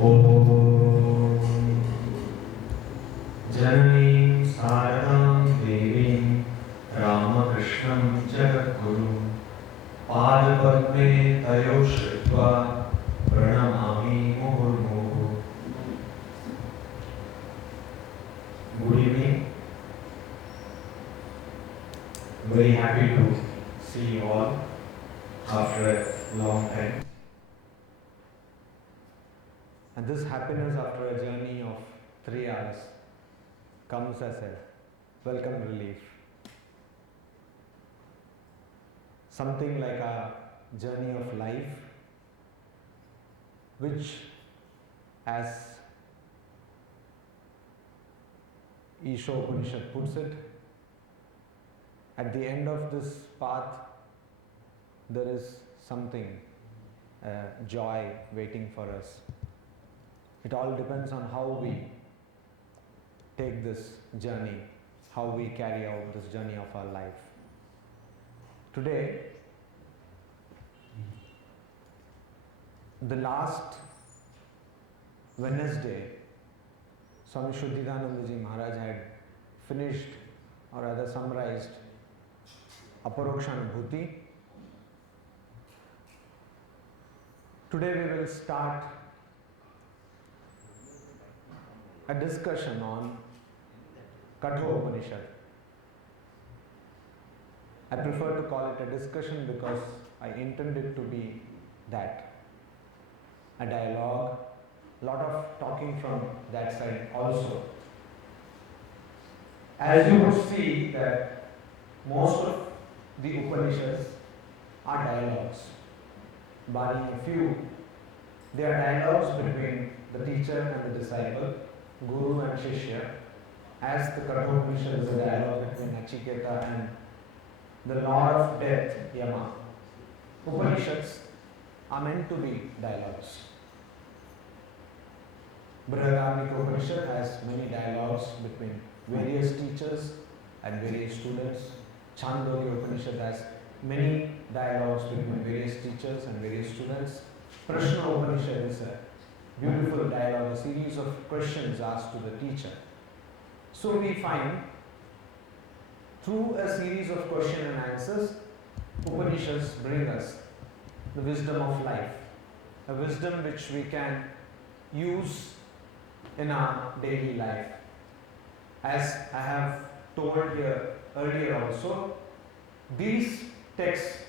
Om Janani Saranam Devim Ramakrishna Jagadguru Padpadme Tayo Shritva Pranamami Murmu. Good evening. Very happy to see you all after a long time. And this happiness after a journey of 3 hours comes as a welcome relief. Something like a journey of life, which, as Isha Upanishad puts it, at the end of this path, there is something, joy waiting for us. It all depends on how we take this journey, how we carry out this journey of our life. Today, the last Wednesday, Swami Shraddha Maharaj had finished or rather summarized Aparokshanubhuti. Today we will start a discussion on Katha Upanishad. I prefer to call it a discussion because I intend it to be that, a dialogue, a lot of talking from that side also. As you would see that most of the Upanishads are dialogues, barring a few. They are dialogues between the teacher and the disciple, Guru and Shishya, as the Katha Upanishad is a dialogue between Nachiketa and the Lord of Death, Yama. Upanishads are meant to be dialogues. Brihadaranyaka Upanishad has many dialogues between various teachers and various students. Chandogya Upanishad has many dialogues between various teachers and various students. Prashna Upanishad is a beautiful dialogue, a series of questions asked to the teacher. So we find through a series of questions and answers, Upanishads bring us the wisdom of life, a wisdom which we can use in our daily life. As I have told here earlier also, these texts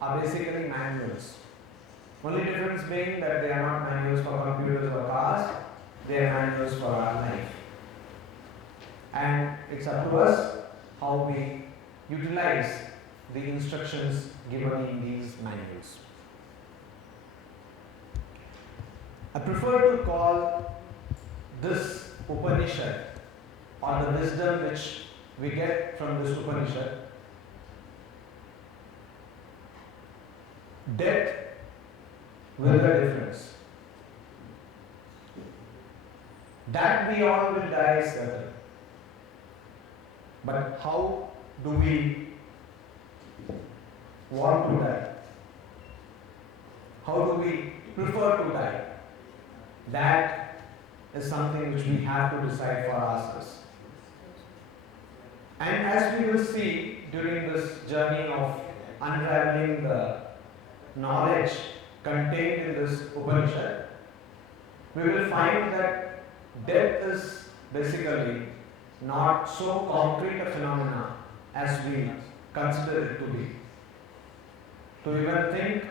are basically manuals. Only difference being that they are not manuals for computers or cars, they are manuals for our life. And it's up to us how we utilize the instructions given in these manuals. I prefer to call this Upanishad, or the wisdom which we get from this Upanishad, death with a difference. That we all will die is certain. But how do we want to die? How do we prefer to die? That is something which we have to decide for ourselves. And as we will see during this journey of unraveling the knowledge contained in this Upanishad, we will find that death is basically not so concrete a phenomena as we consider it to be. To even think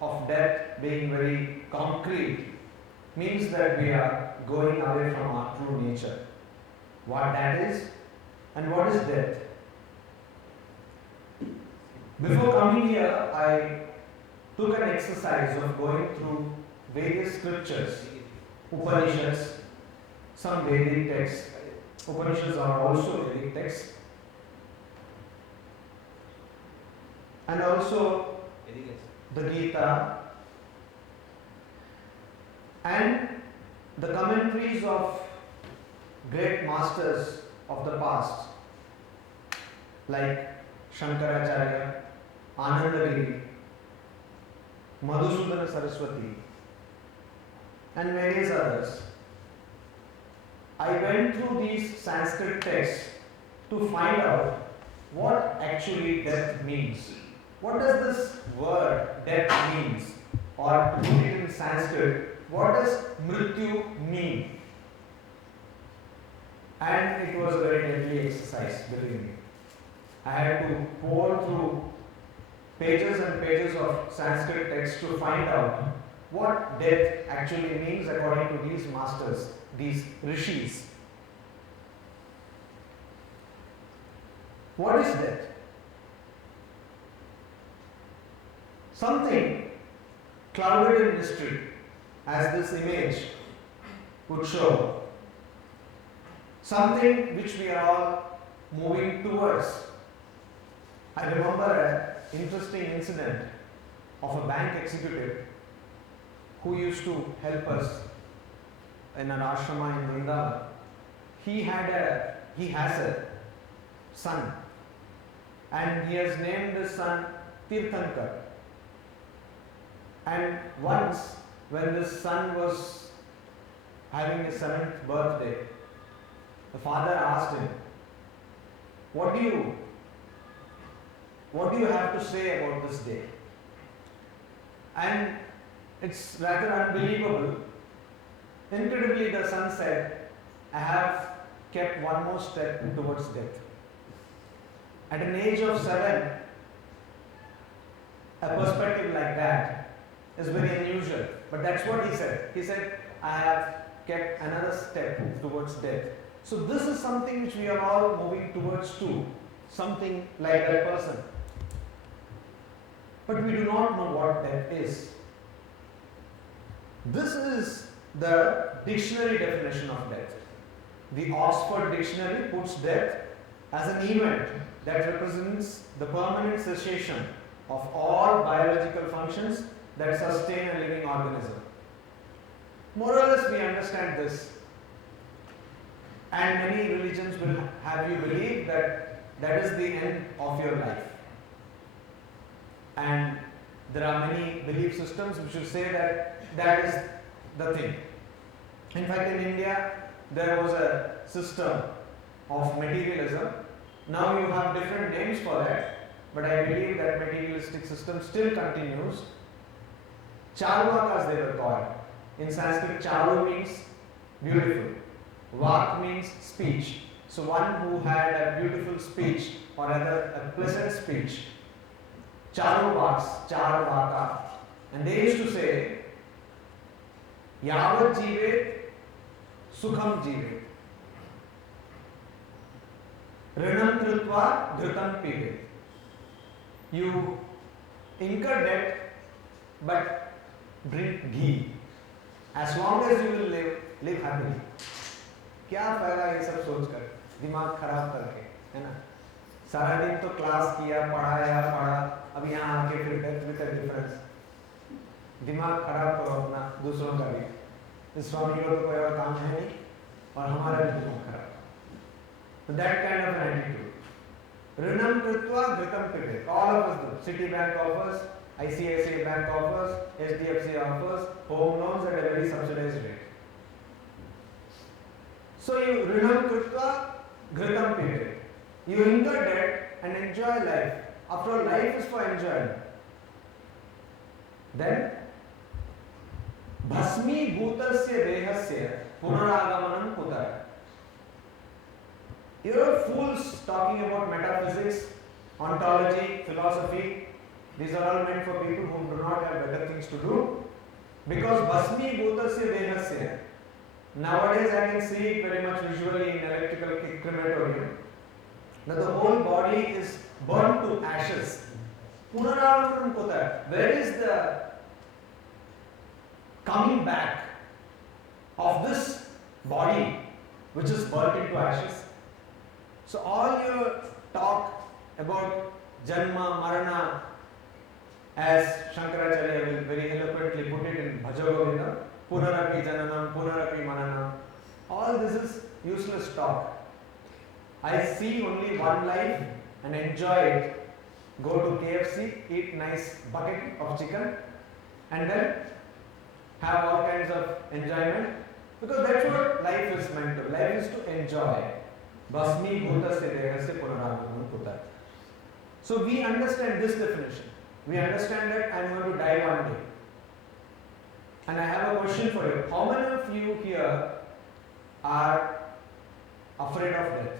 of death being very concrete means that we are going away from our true nature. What that is and what is death. Before coming here, I took an exercise of going through various scriptures, Upanishads, some Vedic texts. Upanishads are also Vedic texts. And also the Gita and the commentaries of great masters of the past like Shankaracharya, Anandagiri, Madhusudana Saraswati, and various others. I went through these Sanskrit texts to find out what actually death means. What does this word death means? Or to put it in Sanskrit, what does mrityu mean? And it was a very deadly exercise, believe me. I had to pour through pages and pages of Sanskrit text to find out what death actually means according to these masters, these rishis. What is death? Something clouded in mystery, as this image would show. Something which we are all moving towards. I remember an interesting incident of a bank executive who used to help us in an ashrama in Vrindavan. He has a son, and he has named his son Tirthankar. And once, when this son was having his 7th birthday, the father asked him, what do you have to say about this day? And it's rather unbelievable. Incredibly, the son said, I have kept one more step towards death. At an age of 7, a perspective like that is very unusual. But that's what he said. He said, I have kept another step towards death. So this is something which we are all moving towards too. Something like that person. But we do not know what death is. This is the dictionary definition of death. The Oxford Dictionary puts death as an event that represents the permanent cessation of all biological functions that sustain a living organism. More or less we understand this. And many religions will have you believe that that is the end of your life. And there are many belief systems which will say that that is the thing. In fact, in India, there was a system of materialism. Now you have different names for that, but I believe that materialistic system still continues. Charuvakas they were called. In Sanskrit, charu means beautiful. Vak means speech. So one who had a beautiful speech or rather a pleasant speech. Charuvaks, charvaka. And they used to say, Yavat jivet, sukham jivet. Rinam krutva, dhritam pivet. You incur debt, but drink ghee. As long as you will live happily. क्या फायदा ये सब सोचकर दिमाग खराब करके, है ना? सारा दिन तो क्लास किया, पढ़ा, अब यहाँ आके फिर डेथ विद डिफरेंस. दिमाग खराब करो अपना, दूसरों का भी. इस स्वामी लोग को कोई और काम है नहीं और हमारा भी दिमाग खराब. So that kind of an attitude. Rinam krutva dhritam pivet. All of us do. Citibank offers, ICICI Bank offers, HDFC offers home loans at a very subsidized rate. So you rinam krutva dhritam pivet. You incur debt and enjoy life. After all, life is for enjoyment. Then bhasmi bhutasya dehasya punaragamanam kutar. You're fools talking about metaphysics, ontology, philosophy. These are all meant for people who do not have better things to do. Because bhasmi bhutasya dehasya. Nowadays I can see it very much visually in electrical crematorium. Now the whole body is burnt to ashes. Punaragamanam kutar. Where is the coming back of this body which is burnt into ashes? So all your talk about Janma, Marana, as Shankaracharya will very eloquently put it in Bhajagovinda, Punarapi Jananam, Punarapi Mananam, all this is useless talk. I see only one life and enjoy it. Go to KFC, eat nice bucket of chicken and then have all kinds of enjoyment, because that's what life is meant to. Life is to enjoy. Basmi bhutasya dehasya punaragamanan kutat. So we understand this definition. We understand that I am going to die one day. And I have a question for you. How many of you here are afraid of death?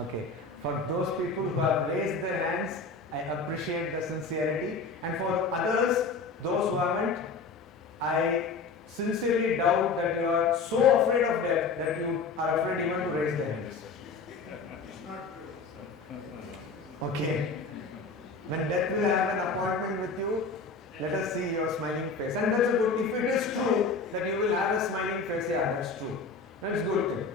Okay. For those people who have raised their hands, I appreciate the sincerity. And for others, those who haven't, I sincerely doubt that you are so afraid of death that you are afraid even to raise their hands. Okay. When death will have an appointment with you, let us see your smiling face. And that's a good, if it is true that you will have a smiling face, yeah, that's true. That's good thing.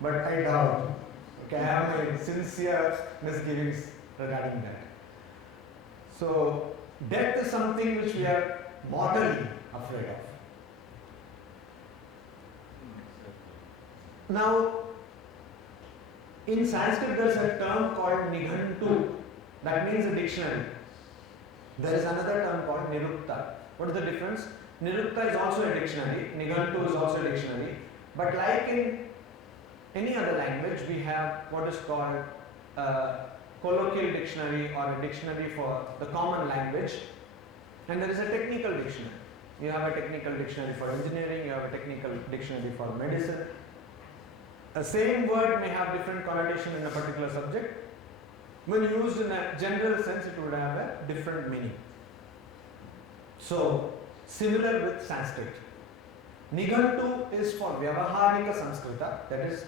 But I doubt. Okay, I have my sincere misgivings regarding that. So, death is something which we are mortally afraid of. Now, in Sanskrit there is a term called Nighantu, that means a dictionary. There is another term called Nirukta. What is the difference? Nirukta is also a dictionary, Nighantu is also a dictionary, but like in any other language, we have what is called a colloquial dictionary or a dictionary for the common language, and there is a technical dictionary. You have a technical dictionary for engineering, you have a technical dictionary for medicine. A same word may have different connotation in a particular subject. When used in a general sense, it would have a different meaning. So, similar with Sanskrit. Nighantu is for Vyavaharika Sanskrita, that is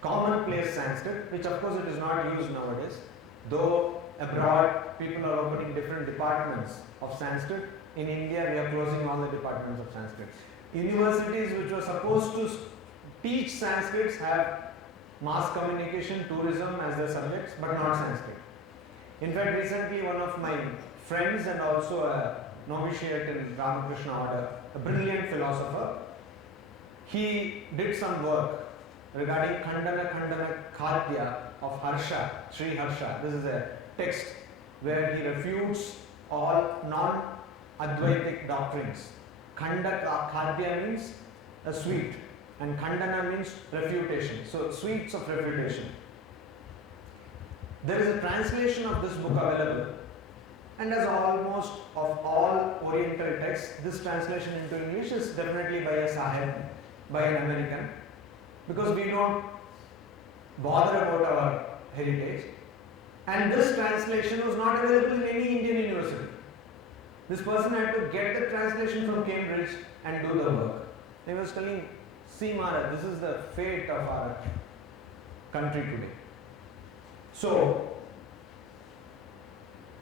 commonplace Sanskrit, which of course it is not used nowadays. Though abroad people are opening different departments of Sanskrit, in India we are closing all the departments of Sanskrit. Universities which were supposed to teach Sanskrit have mass communication, tourism as their subjects, but not Sanskrit. In fact, recently one of my friends and also a novitiate in Ramakrishna order, a brilliant philosopher, he did some work regarding Khandana Khadya of Harsha, Sri Harsha. This is a text where he refutes all non-Advaitic doctrines. Khadya means a sweet, and Khandana means refutation. So, sweets of refutation. There is a translation of this book available, and as almost of all Oriental texts, this translation into English is definitely by a Sahib, by an American, because we don't bother about our heritage. And this translation was not available in any Indian university. This person had to get the translation from Cambridge and do the work. He was telling, see Maharaj, this is the fate of our country today. So,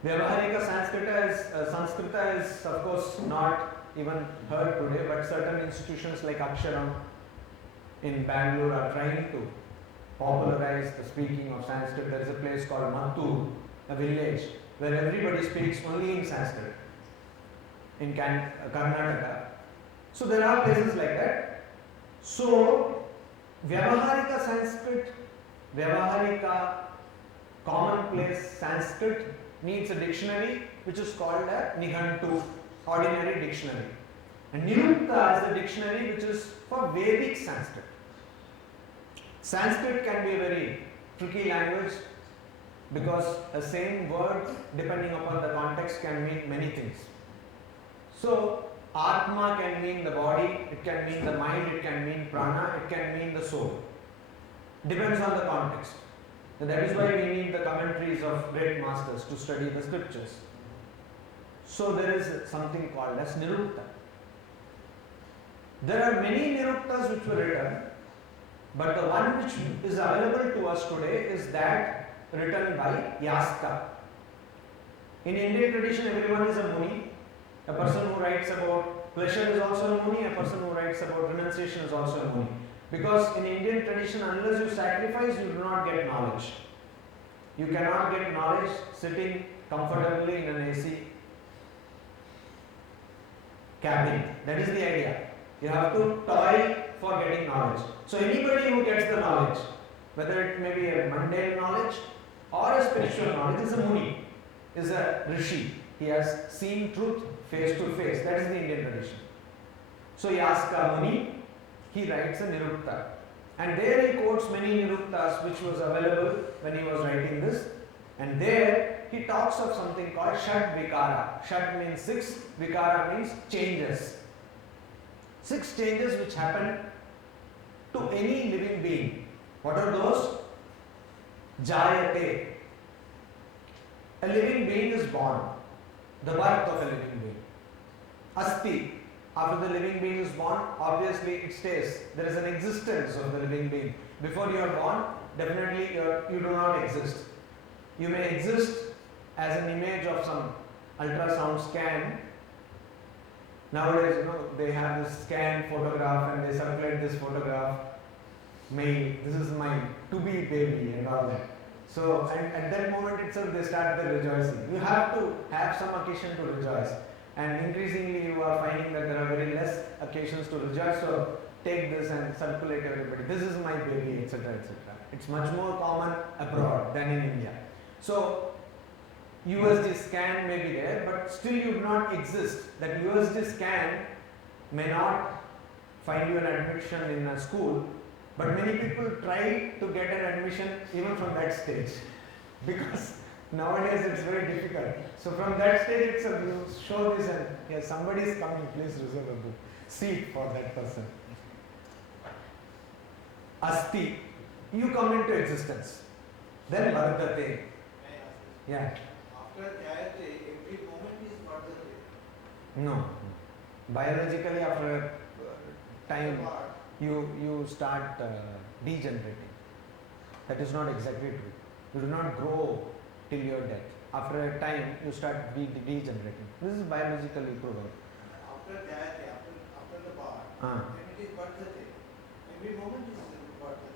Vyavaharika Sanskrita is of course not even heard today, but certain institutions like Aksharam in Bangalore are trying to popularize the speaking of Sanskrit. There is a place called Mattur, a village where everybody speaks only in Sanskrit in Karnataka. So there are places like that. So Vyavaharika Sanskrit, Vyavaharika commonplace Sanskrit needs a dictionary which is called a Nighantu, ordinary dictionary. And Nirukta is the dictionary which is for Vedic Sanskrit. Sanskrit can be a very tricky language because a same word, depending upon the context, can mean many things. So, Atma can mean the body, it can mean the mind, it can mean prana, it can mean the soul. Depends on the context. And that is why we need the commentaries of great masters to study the scriptures. So there is something called as Nirukta. There are many Niruktas which were written, but the one which is available to us today is that written by Yaska. In Indian tradition, everyone is a Muni. A person who writes about pleasure is also a Muni, a person who writes about renunciation is also a Muni. Because in Indian tradition, unless you sacrifice, you do not get knowledge. You cannot get knowledge sitting comfortably in an AC cabin. That is the idea. You have to toil for getting knowledge. So anybody who gets the knowledge, whether it may be a mundane knowledge or a spiritual knowledge, is a Muni, is a Rishi. he has seen truth face to face. That is the Indian tradition. So Yaska Muni, he writes a Nirukta. And there he quotes many Niruktas which was available when he was writing this. And there he talks of something called Shad Vikara. Shad means 6, Vikara means changes. 6 changes which happen to any living being. What are those? Jayate. A living being is born. The birth of a living being. Asti. After the living being is born, obviously it stays. There is an existence of the living being. Before you are born, definitely you do not exist. You may exist as an image of some ultrasound scan. Nowadays, they have this scan photograph and they circulate this photograph. This is my to-be baby and all that. So, and at that moment itself they start the rejoicing. You have to have some occasion to rejoice. And increasingly you are finding that there are very less occasions to rejoice. So, take this and circulate everybody. This is my baby, etc., etc. It's much more common abroad than in India. So, USD scan may be there, but still you do not exist. That USD scan may not find you an admission in a school, but many people try to get an admission even from that stage, because nowadays it's very difficult. So from that stage itself you show this and yes, somebody is coming, please reserve a seat for that person. Asti, you come into existence. Then Vardate. Yeah. After Jayate, every moment is Vardate. No. Biologically after a time you start degenerating. That is not exactly true. You do not grow till your death. After a time you start degenerating. This is biologically proven. After Jayate, after the birth, then it is Vardate. Every moment is Vardate.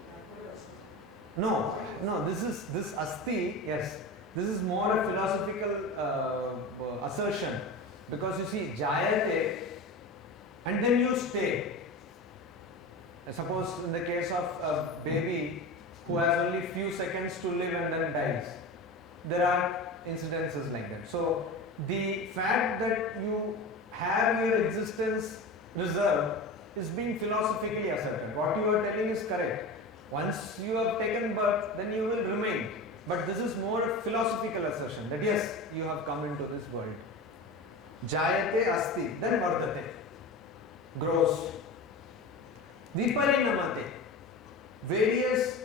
No, this Asti, yes. This is more a philosophical assertion, because you see, Jayate, and then you stay. Suppose in the case of a baby who has only few seconds to live and then dies, there are incidences like that. So, the fact that you have your existence reserved is being philosophically asserted. What you are telling is correct. Once you have taken birth, then you will remain. But this is more a philosophical assertion that yes, you have come into this world. Jayate asti, then vardate, grows. Viparinamate, various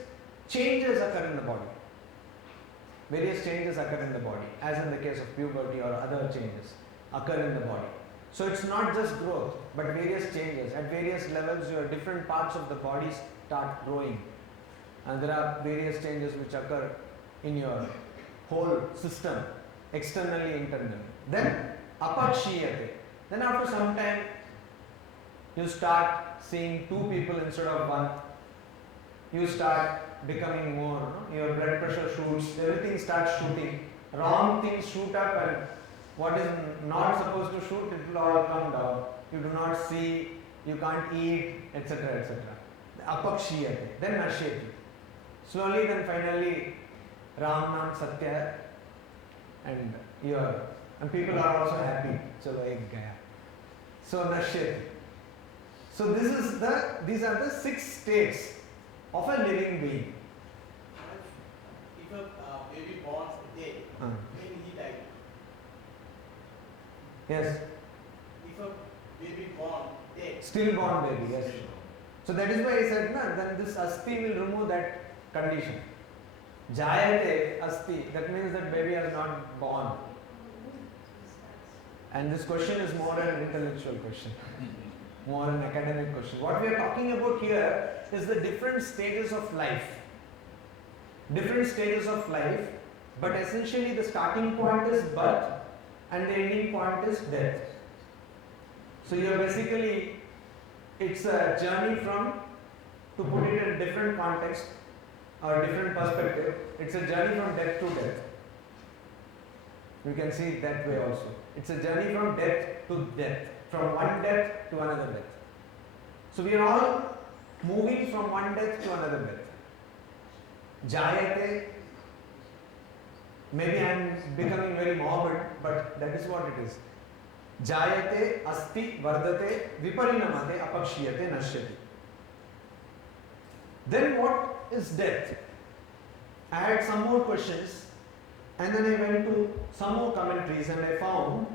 changes occur in the body. Various changes occur in the body, as in the case of puberty or other changes occur in the body. So it's not just growth, but various changes. At various levels, your different parts of the body start growing. And there are various changes which occur in your whole system, externally, internally. Then apakshiyate. Then after some time, you start seeing 2 people instead of 1. You start becoming more, your blood pressure shoots, everything starts shooting. Wrong things shoot up and what is not supposed to shoot, it will all come down. You do not see, you can't eat, etc., etc. Apakshiyate. Then nashyati. Slowly, then finally, Ram Nam Satya, and people are also happy. Chalo ek gaya. So nashyati. So these are the 6 states of a living being. If a baby born dead, when he died. Yes. If a baby born dead. Stillborn baby, yes. So that is why I said, then this asti will remove that condition. Jayate asti, that means that baby has not born. And this question is more an intellectual question, more an academic question. What we are talking about here is the different stages of life. Different stages of life, but essentially the starting point is birth and the ending point is death. So you are basically, it's a journey from, to put it in a different context or different perspective, it's a journey from death to death. You can see it that way also. It's a journey from death to death, from one death to another death. So we are all moving from one death to another death. Jayate, Maybe I am becoming very morbid, but that is what it is. Jayate, asti, vardate, viparinamate, apakshiyate, nashyati. Then what is death? I had some more questions, and then I went to some more commentaries, and I found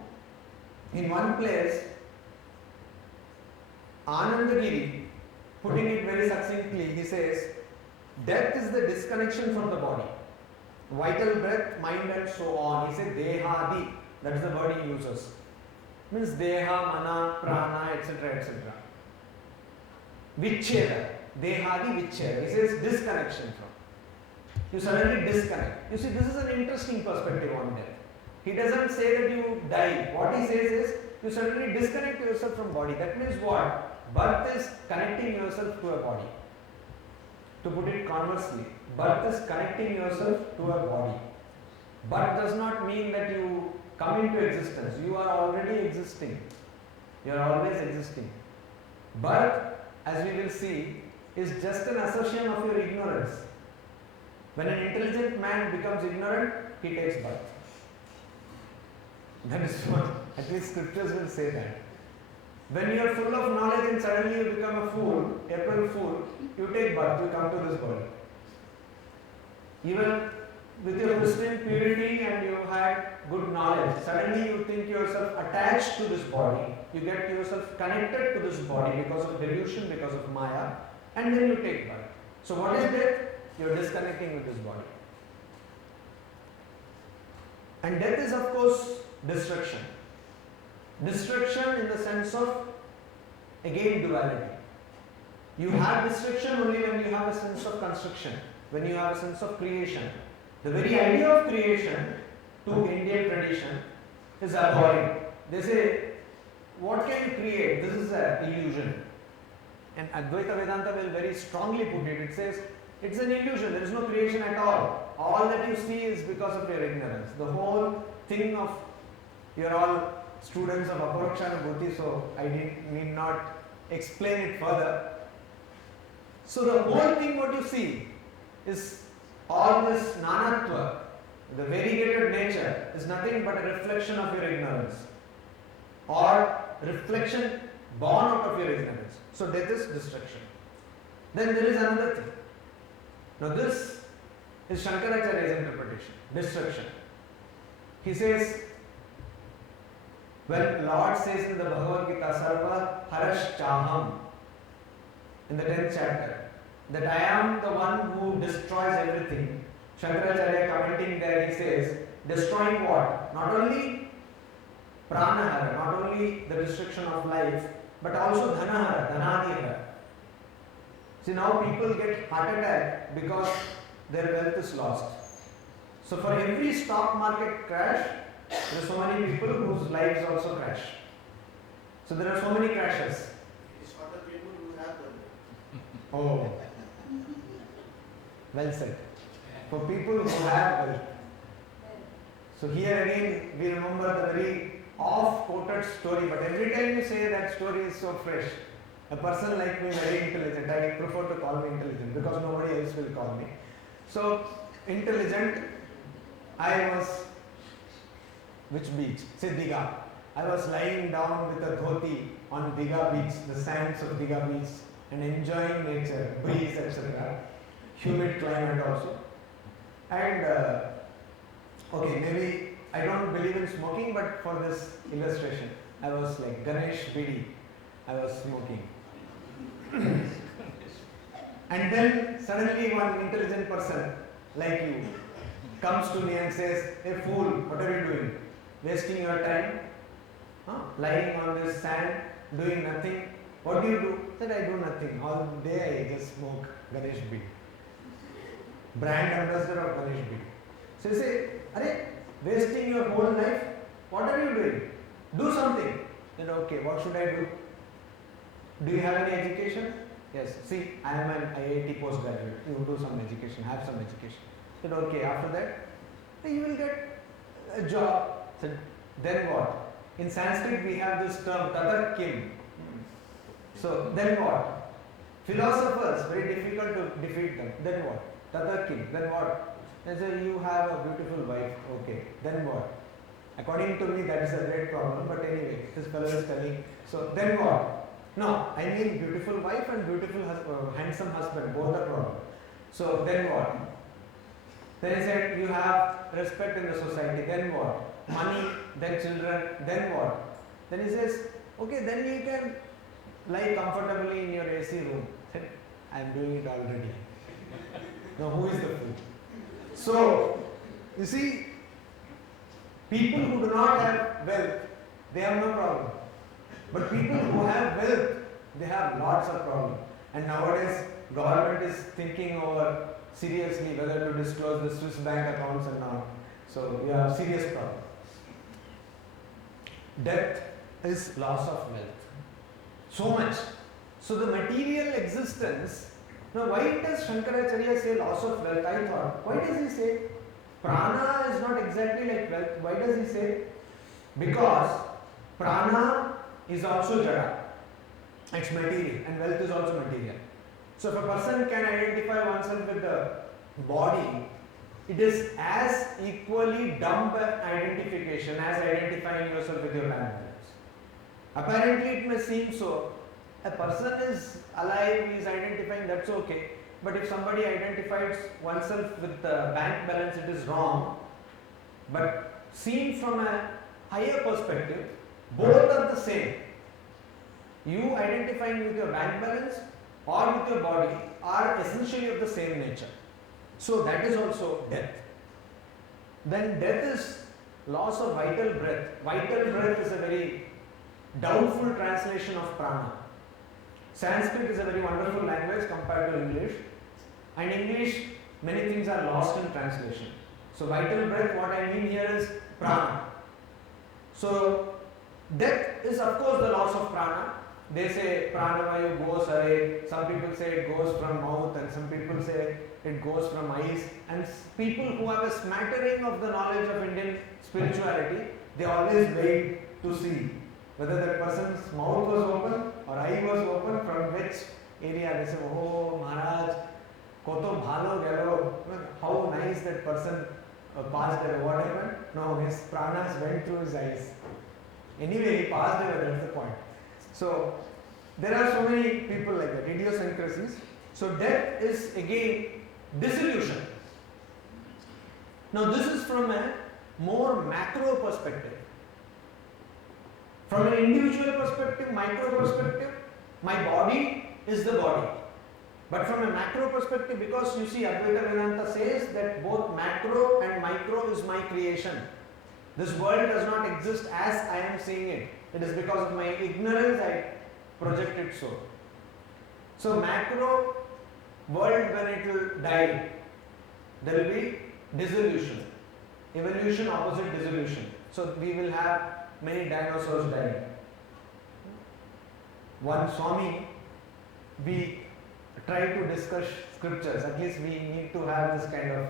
in one place Anandagiri, putting it very succinctly, he says, death is the disconnection from the body. Vital breath, mind and so on. He said dehadi, that is the word he uses. Means deha, mana, prana, etc. etc. Vichcheda, dehadi vichcheda. He says disconnection from. You suddenly disconnect. You see, this is an interesting perspective on death. He doesn't say that you die. What he says is, you suddenly disconnect yourself from body. That means what? Birth is connecting yourself to a body. To put it conversely, birth is connecting yourself to a body. Birth does not mean that you come into existence. You are already existing. You are always existing. Birth, as we will see, is just an assertion of your ignorance. When an intelligent man becomes ignorant, he takes birth. That is what, at least scriptures will say that. When you are full of knowledge and suddenly you become a fool, April fool, you take birth, you come to this body. Even with your Muslim purity and you had good knowledge, suddenly you think yourself attached to this body, you get yourself connected to this body because of delusion, because of Maya, and then you take birth. So what is death? You are disconnecting with this body. And death is of course destruction. Destruction in the sense of, again, duality. You have destruction only when you have a sense of construction, when you have a sense of creation. The very idea of creation to Indian tradition is abhorrent. They say, what can you create? This is an illusion. And Advaita Vedanta will very strongly put it. It says, it's an illusion. There is no creation at all. All that you see is because of your ignorance. The whole thing of, you're all students of Aparokshanubhuti, so I need not explain it further. So the whole thing what you see is all this nanatva, the variegated nature, is nothing but a reflection of your ignorance or reflection born out of your ignorance. So death is destruction. Then there is another thing. Now this is Shankaracharya's interpretation, destruction. He says, when Lord says in the Bhagavad Gita, Sarva Harash Chaham, in the 10th chapter, that I am the one who destroys everything. Shankaracharya commenting there, he says, destroying what? Not only pranahara, not only the destruction of life, but also dhanahara, dhanadihara. See, now people get heart attack because their wealth is lost. So for every stock market crash, there are so many people whose lives also crash. So there are so many crashes. It's for the people who have the Oh, well said. For people who have wealth. So here again we remember the very oft-quoted story, but every time you say that story is so fresh. A person like me, very intelligent, I prefer to call me intelligent because nobody else will call me. So intelligent, I was, which beach? Say Diga. I was lying down with a dhoti on Diga beach, the sands of Diga beach, and enjoying nature, breeze, etc. Humid climate also. And okay, maybe I don't believe in smoking, but for this illustration, I was like Ganesh Bidi, I was smoking. And then suddenly one intelligent person like you comes to me and says, "Hey fool, what are you doing? Wasting your time? Lying on this sand, doing nothing. What do you do?" I said, "I do nothing. All day I just smoke Ganesh Bidi." Brand ambassador of Ganesh Bidi. So you say, "Arey, wasting your whole life? What are you doing? Do something." Then okay, what should I do? Do you have any education? Yes. See, I am an IIT postgraduate. You do some education, have some education. Said okay. After that, you will get a job. Said then what? In Sanskrit we have this term Katha Kim. So then what? Philosophers, very difficult to defeat them. Then what? Katha Kim. Then what? They say you have a beautiful wife. Okay, then what? According to me, that is a great problem. But anyway, this fellow is telling. So then what? No, I mean beautiful wife and beautiful handsome husband. Both are problem. So then what? Then he said you have respect in the society. Then what? Money. Then children. Then what? Then he says, okay, then you can lie comfortably in your AC room. I am doing it already. Now who is the fool? So, you see, people who do not have wealth, they have no problem. But people who have wealth, they have lots of problems. And nowadays, government is thinking over seriously whether to disclose the Swiss bank accounts and all. So, we have serious problems. Death is loss of wealth. So much. So the material existence, now why does Shankaracharya say loss of wealth? I thought, why does he say prana is not exactly like wealth? Why does he say? Because prana is also jada. It's material and wealth is also material. So if a person can identify oneself with the body, it is as equally dumb an identification as identifying yourself with your bank balance. Apparently it may seem so. A person is alive, he is identifying, that's okay. But if somebody identifies oneself with the bank balance, it is wrong. But seen from a higher perspective, both are the same. You identifying with your bank balance or with your body are essentially of the same nature. So that is also death. Then death is loss of vital breath. Vital breath is a very doubtful translation of prana. Sanskrit is a very wonderful language compared to English. And English, many things are lost in translation. So vital breath, what I mean here is prana. So death is of course the loss of prana. They say pranavayu goes away. Some people say it goes from mouth and some people say it goes from eyes. And people who have a smattering of the knowledge of Indian spirituality, they always wait to see whether that person's mouth was open or eye was open, from which area. They say, oh Maharaj, koto bhalo gelo, how nice that person passed away. What happened? No, his pranas went through his eyes. Anyway, he passed away, that's the point. So, there are so many people like that, idiosyncrasies. So, death is again dissolution. Now, this is from a more macro perspective. From an individual perspective, micro perspective, my body is the body. But from a macro perspective, because you see Advaita Vedanta says that both macro and micro is my creation. This world does not exist as I am seeing it. It is because of my ignorance I project it so. So macro world, when it will die, there will be dissolution. Evolution opposite dissolution. So we will have many dinosaurs dying. One Swami, we try to discuss scriptures. At least we need to have this kind of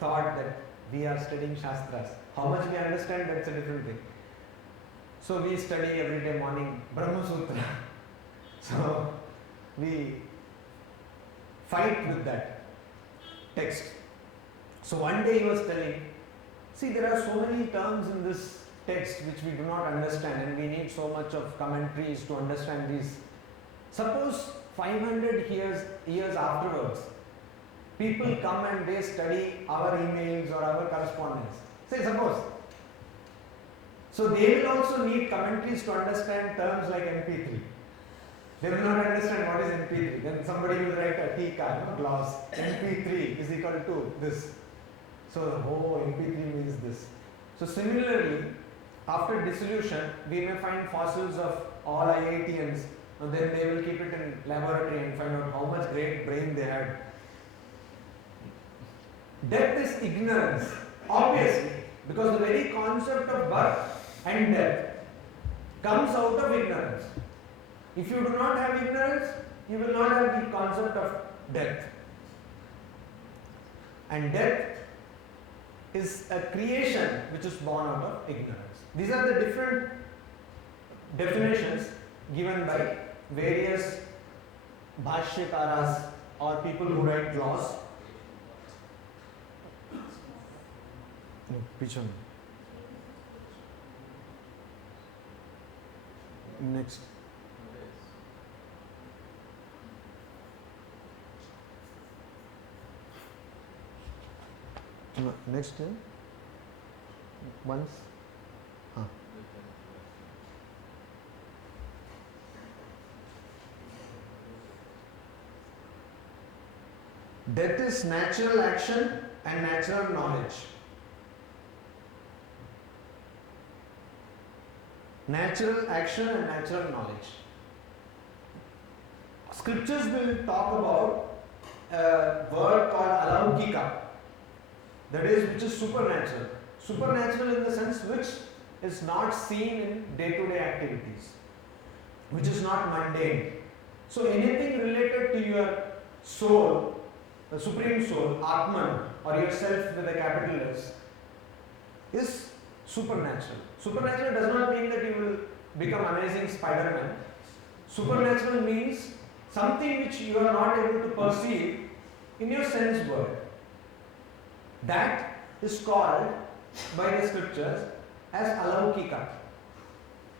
thought that we are studying Shastras. How much we understand, that's a different thing. So we study every day morning Brahma Sutra. So we fight with that text. So one day he was telling, see, there are so many terms in this text which we do not understand, and we need so much of commentaries to understand these. Suppose 500 years afterwards, people come and they study our emails or our correspondence. Say suppose. So they will also need commentaries to understand terms like MP3. They will not understand what is MP3. Then somebody will write a tika, gloss. MP3 is equal to this. So, oh, MP3 means this. So similarly, after dissolution, we may find fossils of all IITians, and then they will keep it in laboratory and find out how much great brain they had. Death is ignorance, obviously, because the very concept of birth and death comes out of ignorance. If you do not have ignorance, you will not have the concept of death. And death is a creation which is born out of ignorance. These are the different definitions given by various bhashyakaras or people who write laws. No, which one? Next. No, next. Once. Death is natural action and natural knowledge. Natural action and natural knowledge. Scriptures will talk about a word called alaukika, that is, which is supernatural. Supernatural in the sense which is not seen in day-to-day activities, which is not mundane. So anything related to your soul, the supreme soul, Atman, or yourself with a capital S, is supernatural. Supernatural does not mean that you will become amazing Spider-Man. Supernatural means something which you are not able to perceive in your sense world. That is called by the scriptures as alaukika.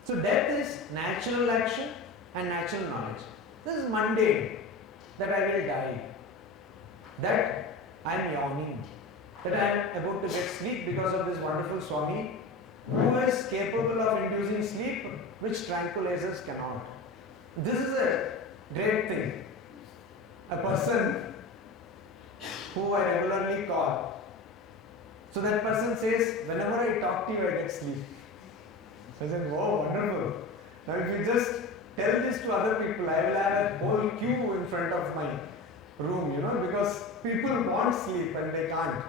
So death is natural action and natural knowledge. This is mundane, that I will die, that I am yawning, that I am about to get sleep because of this wonderful Swami who is capable of inducing sleep which tranquilizers cannot. This is a great thing. A person who I regularly call. So that person says, whenever I talk to you, I get sleep. So I said, wow, wonderful. Now if you just tell this to other people, I will have a whole queue in front of my room, because people want sleep and they can't.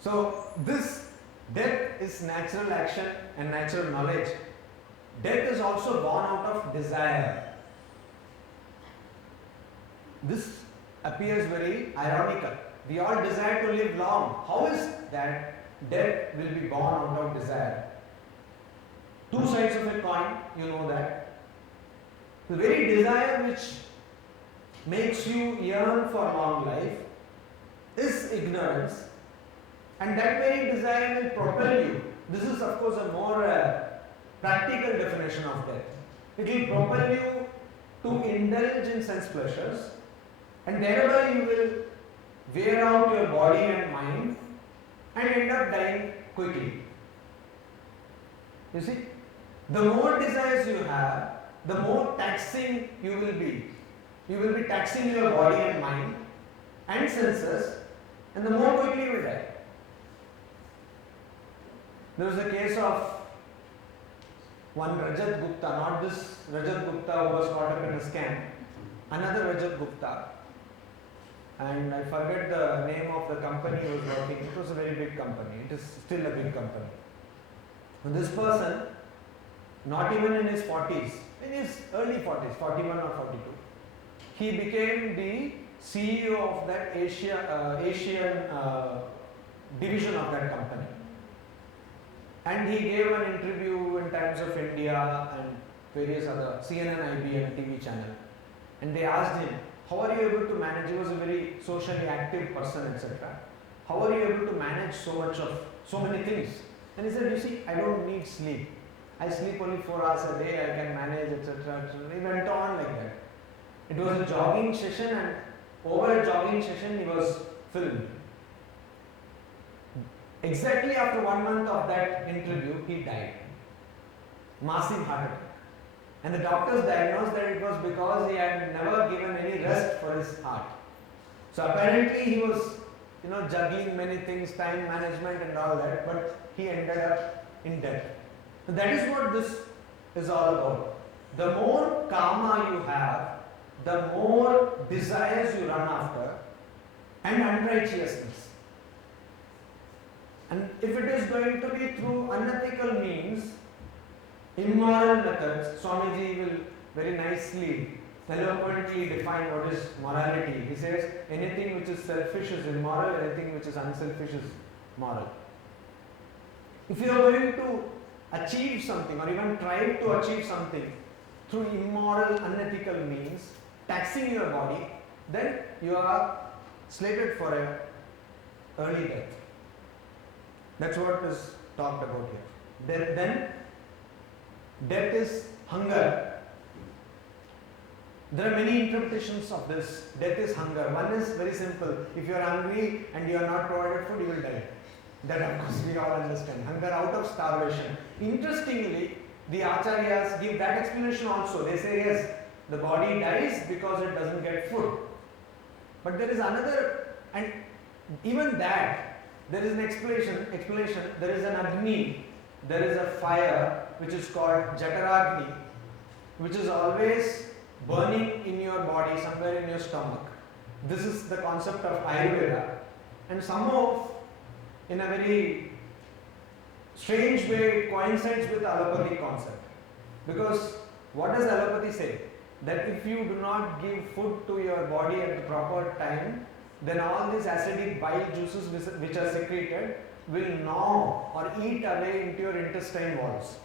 So this death is natural action and natural knowledge. Death is also born out of desire. This appears very ironical. We all desire to live long. How is that death will be born out of desire? Two sides of a coin, you know that. The very desire which makes you yearn for long life is ignorance, and that very desire will propel you. This is of course a more practical definition of death. It will propel you to indulge in sense pleasures, and thereby you will wear out your body and mind and end up dying quickly. You see, the more desires you have, the more taxing you will be. You will be taxing your body and mind and senses, and the more quickly you will die. There was a case of one Rajat Gupta, not this Rajat Gupta who was caught up in a scam, another Rajat Gupta, and I forget the name of the company he was working. It was a very big company. It is still a big company. And this person, not even in his 40s, in his early 40s, 41 or 42, he became the CEO of that Asian division of that company. And he gave an interview in Times of India and various other CNN, IBM TV channel. And they asked him, how are you able to manage? He was a very socially active person, etc. How are you able to manage so many things? And he said, you see, I don't need sleep. I sleep only 4 hours a day, I can manage, etc. He went on like that. It was a jogging session, and over a jogging session he was filmed. Exactly after 1 month of that interview, he died. Massive heart attack. And the doctors diagnosed that it was because he had never given any rest for his heart. So apparently he was, juggling many things, time management and all that, but he ended up in death. So that is what this is all about. The more karma you have, the more desires you run after and unrighteousness. And if it is going to be through unethical means, immoral methods, Swamiji will very nicely, eloquently define what is morality. He says, anything which is selfish is immoral, anything which is unselfish is moral. If you are going to achieve something or even try to achieve something through immoral, unethical means, taxing your body, then you are slated for an early death. That's what is talked about here. Then death is hunger. There are many interpretations of this. Death is hunger. One is very simple. If you are hungry and you are not provided food, you will die. That of course we all understand. Hunger out of starvation. Interestingly, the acharyas give that explanation also. They say yes, the body dies because it doesn't get food. But there is another, and even that, there is an explanation. There is an agni, there is a fire which is called jataragni, which is always burning in your body, somewhere in your stomach. This is the concept of Ayurveda, and somehow in a very strange way it coincides with allopathic concept. Because what does allopathy say? That if you do not give food to your body at the proper time, then all these acidic bile juices which are secreted will gnaw or eat away into your intestine walls.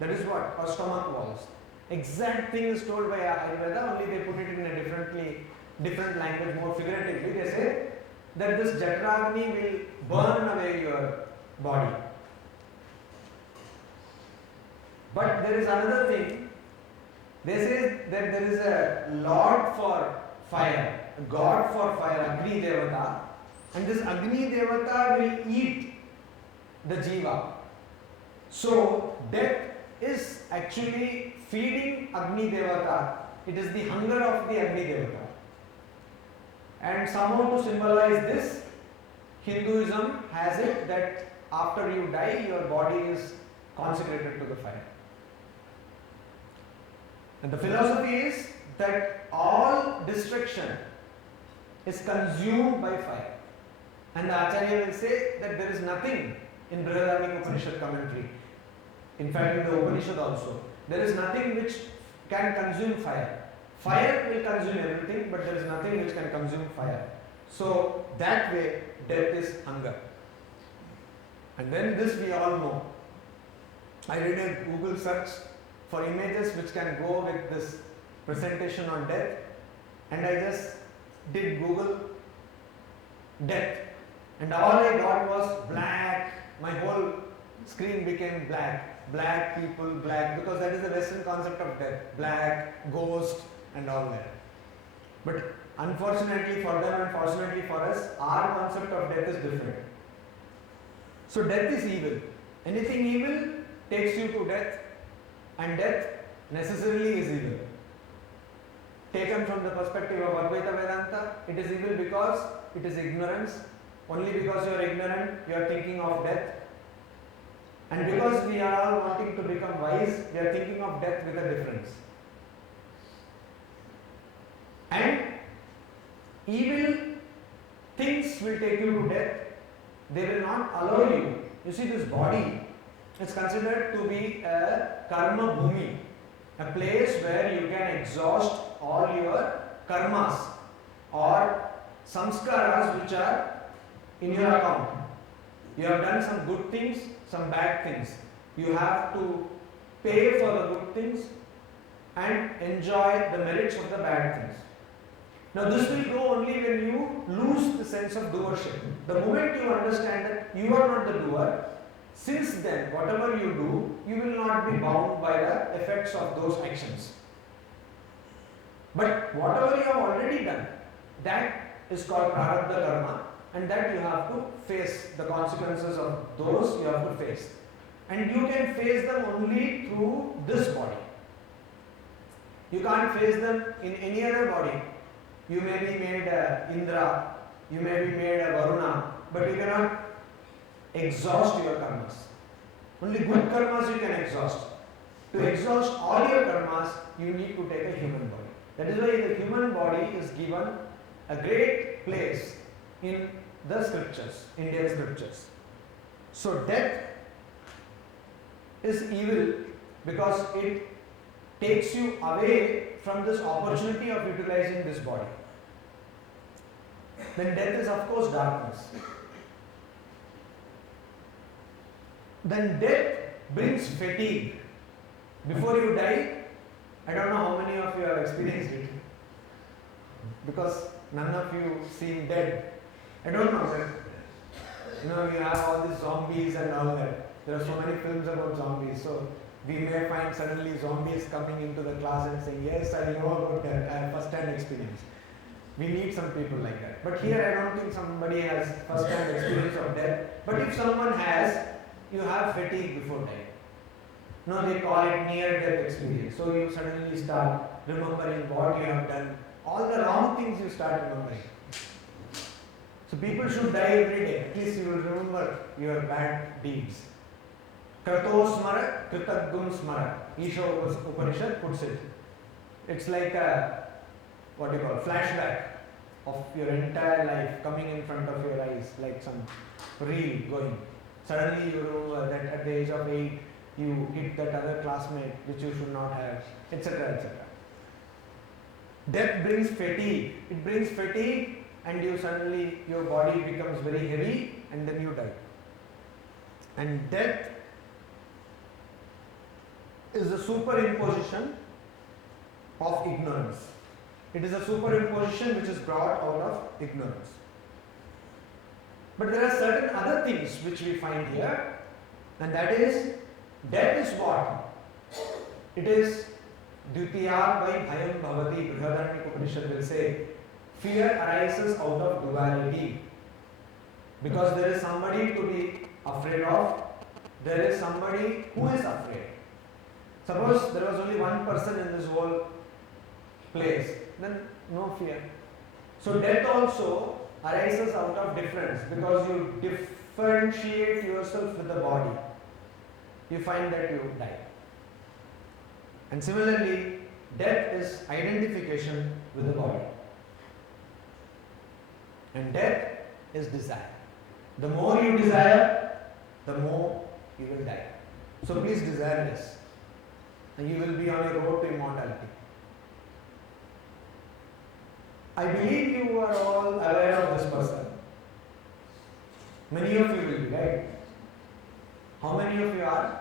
That is what? Or stomach walls. Exact thing is told by Ayurveda, only they put it in a different language, more figuratively. They say that this jatragni will burn away your body. But there is another thing. They say that there is a lord for fire, a god for fire, Agni Devata, and this Agni Devata will eat the jiva. So death is actually feeding Agni Devata. It is the hunger of the Agni Devata. And somehow to symbolize this, Hinduism has it that after you die, your body is consecrated to the fire. And the philosophy is that all destruction is consumed by fire. And the Acharya will say that there is nothing in Brihadaranyaka Upanishad commentary. In fact, in the Upanishad also, there is nothing which can consume fire. Fire will consume everything, but there is nothing which can consume fire. So that way, death is hunger. And then this we all know. I did a Google search for images which can go with this presentation on death, and I just did Google death, and all I got was black. My whole screen became black people, black, because that is the Western concept of death, black, ghost and all that. But unfortunately for them and fortunately for us, our concept of death is different. So death is evil. Anything evil takes you to death, and death necessarily is evil. Taken from the perspective of Advaita Vedanta, it is evil because it is ignorance. Only because you are ignorant, you are thinking of death. And because we are all wanting to become wise, we are thinking of death with a difference. And evil things will take you to death. They will not allow you. You see, this body is considered to be a karma bhumi, a place where you can exhaust all your karmas or samskaras which are in your account. You have done some good things, some bad things. You have to pay for the good things and enjoy the merits of the bad things. Now this will go only when you lose the sense of doership. The moment you understand that you are not the doer, since then whatever you do, you will not be bound by the effects of those actions. But whatever you have already done, that is called prarabdha karma, and that you have to face the consequences of those you have to face. And you can face them only through this body. You can't face them in any other body. You may be made a Indra, you may be made a Varuna, but you cannot exhaust your karmas. Only good karmas you can exhaust. To exhaust all your karmas, you need to take a human body. That is why the human body is given a great place in the scriptures, Indian scriptures. So death is evil because it takes you away from this opportunity of utilizing this body. Then death is of course darkness. Then death brings fatigue. Before you die, I don't know how many of you have experienced it, because none of you seem dead. I don't know, sir. You know, you have all these zombies and all that. There are so many films about zombies. So we may find suddenly zombies coming into the class and saying, yes, I know about that. I have first-hand experience. We need some people like that. But here I don't think somebody has first-hand experience of death. But if someone has, you have fatigue before dying. No, they call it near-death experience. So you suddenly start remembering what you have done. All the wrong things you start remembering. So people should die every day. At least you will remember your bad deeds. Krato smara, kritaggun smara. Isha Upanishad puts it. It's like a, what do you call, flashback of your entire life coming in front of your eyes, like some reel going. Suddenly you remember that at the age of 8, you hit that other classmate which you should not have, etc. etc. Death brings fatigue. It brings fatigue, and you suddenly, your body becomes very heavy, and then you die. And death is a superimposition of ignorance. It is a superimposition which is brought out of ignorance. But there are certain other things which we find here, and that is, death is what? It is Dvitiya by Bhayam Bhavati. Brihadaranyaka Upanishad will say, fear arises out of duality. Because there is somebody to be afraid of, there is somebody who is afraid. Suppose there was only one person in this whole place, then no fear. So death also arises out of difference, because you differentiate yourself with the body. You find that you die. And similarly, death is identification with the body. And death is desire. The more you desire, the more you will die. So please desire this, and you will be on a road to immortality. I believe you are all aware of this person. Many of you will be, right? How many of you are?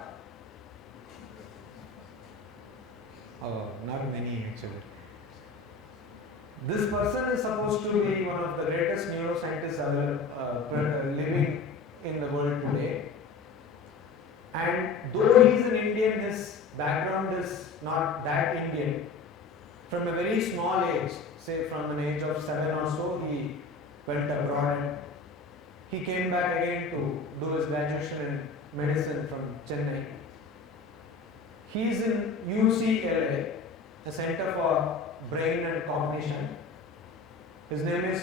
Oh, not many actually. This person is supposed to be one of the greatest neuroscientists living in the world today. And though he is an Indian, his background is not that Indian. From a very small age, say from an age of 7 or so, he went abroad and he came back again to do his graduation in medicine from Chennai. He is in UCLA, a Center for Brain and Cognition. His name is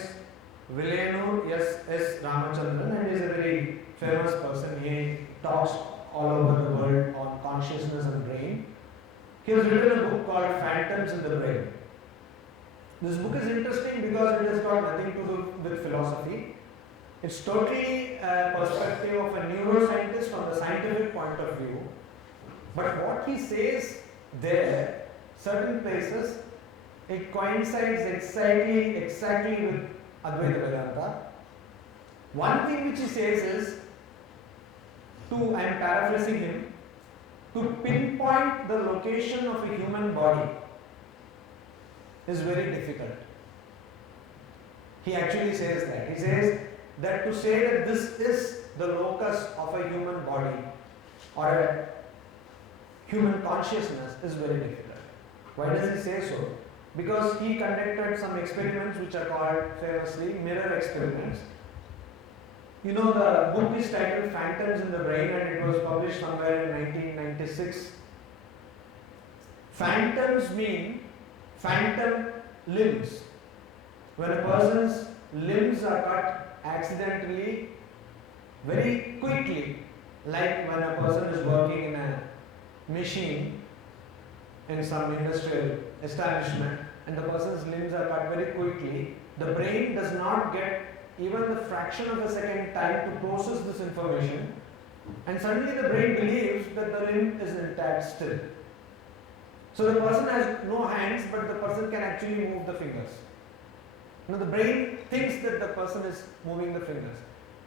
Vilayanu S. Ramachandran, and he is a very famous person. He talks all over the world on consciousness and brain. He has written a book called Phantoms in the Brain. This book is interesting because it has got nothing to do with philosophy. It's totally a perspective of a neuroscientist from the scientific point of view. But what he says there, certain places, it coincides exactly with Advaita Vedanta. One thing which he says is, I am paraphrasing him, to pinpoint the location of a human body is very difficult. He actually says that. He says that to say that this is the locus of a human body or a human consciousness is very difficult. Why does he say so? Because he conducted some experiments which are called famously mirror experiments. You know, the book is titled Phantoms in the Brain, and it was published somewhere in 1996. Phantoms mean phantom limbs. When a person's limbs are cut accidentally, very quickly, like when a person is working in a machine in some industrial establishment and the person's limbs are cut very quickly, the brain does not get even the fraction of a second time to process this information, and suddenly the brain believes that the limb is intact still. So the person has no hands, but the person can actually move the fingers. Now the brain thinks that the person is moving the fingers,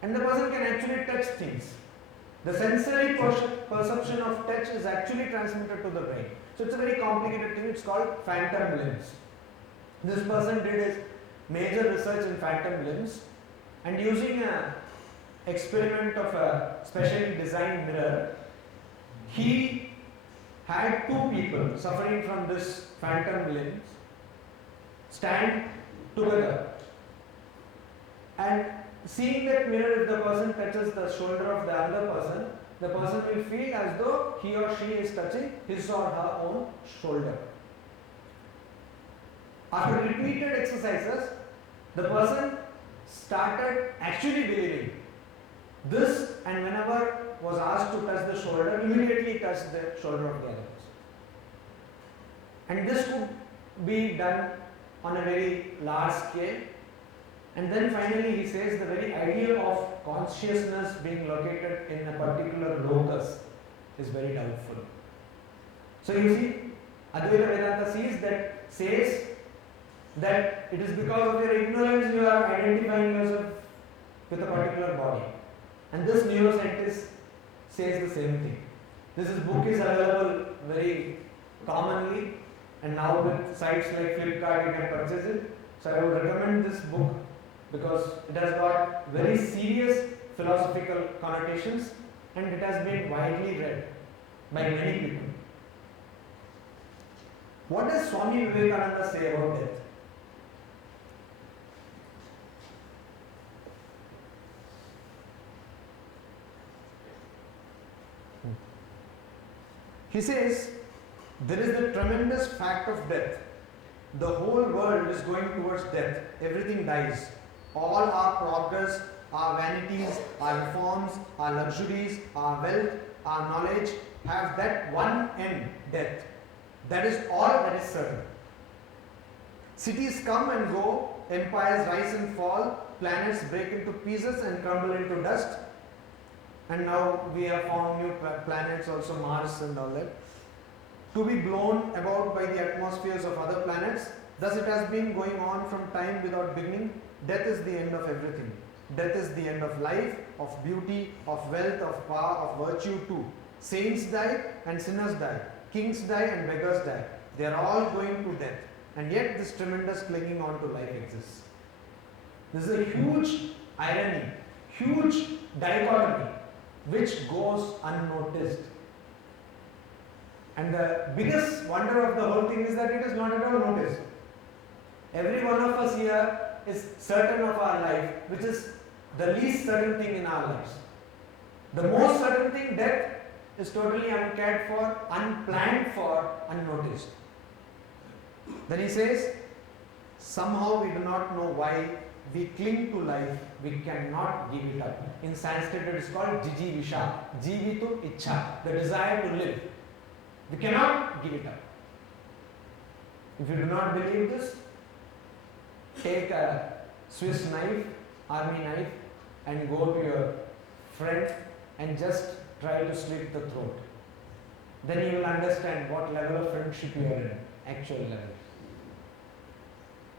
and the person can actually touch things. The sensory perception of touch is actually transmitted to the brain. So it's a very complicated thing. It's called phantom limbs. This person did his major research in phantom limbs, and using a experiment of a specially designed mirror, he had two people suffering from this phantom limbs stand together, and seeing that mirror, if the person touches the shoulder of the other person, the person will feel as though he or she is touching his or her own shoulder. After repeated exercises, the person started actually believing this, and whenever was asked to touch the shoulder, immediately touched the shoulder of the other person. And this could be done on a very large scale. And then finally he says the very idea of consciousness being located in a particular locus is very doubtful. So you see, Advaita Vedanta says that it is because of your ignorance you are identifying yourself with a particular body. And this neuroscientist says the same thing. This book is available very commonly, and now with sites like Flipkart you can purchase it. So I would recommend this book because it has got very serious philosophical connotations and it has been widely read by many people. What does Swami Vivekananda say about death? He says, there is the tremendous fact of death. The whole world is going towards death. Everything dies. All our progress, our vanities, our reforms, our luxuries, our wealth, our knowledge have that one end, death. That is all that is certain. Cities come and go, empires rise and fall, planets break into pieces and crumble into dust. And now we have found new planets, also Mars and all that, to be blown about by the atmospheres of other planets. Thus it has been going on from time without beginning. Death is the end of everything. Death is the end of life, of beauty, of wealth, of power, of virtue too. Saints die and sinners die. Kings die and beggars die. They are all going to death. And yet this tremendous clinging on to life exists. This is a huge irony, huge dichotomy, which goes unnoticed. And the biggest wonder of the whole thing is that it is not at all noticed. Every one of us here is certain of our life, which is the least certain thing in our lives. The most certain thing, death, is totally uncared for, unplanned for, unnoticed. Then he says, somehow we do not know why we cling to life, we cannot give it up. In Sanskrit it is called jijivisha, jivitu ichha, the desire to live. We cannot give it up. If you do not believe this, take a Swiss knife, army knife, and go to your friend and just try to slit the throat. Then you will understand what level of friendship you are in, actual level.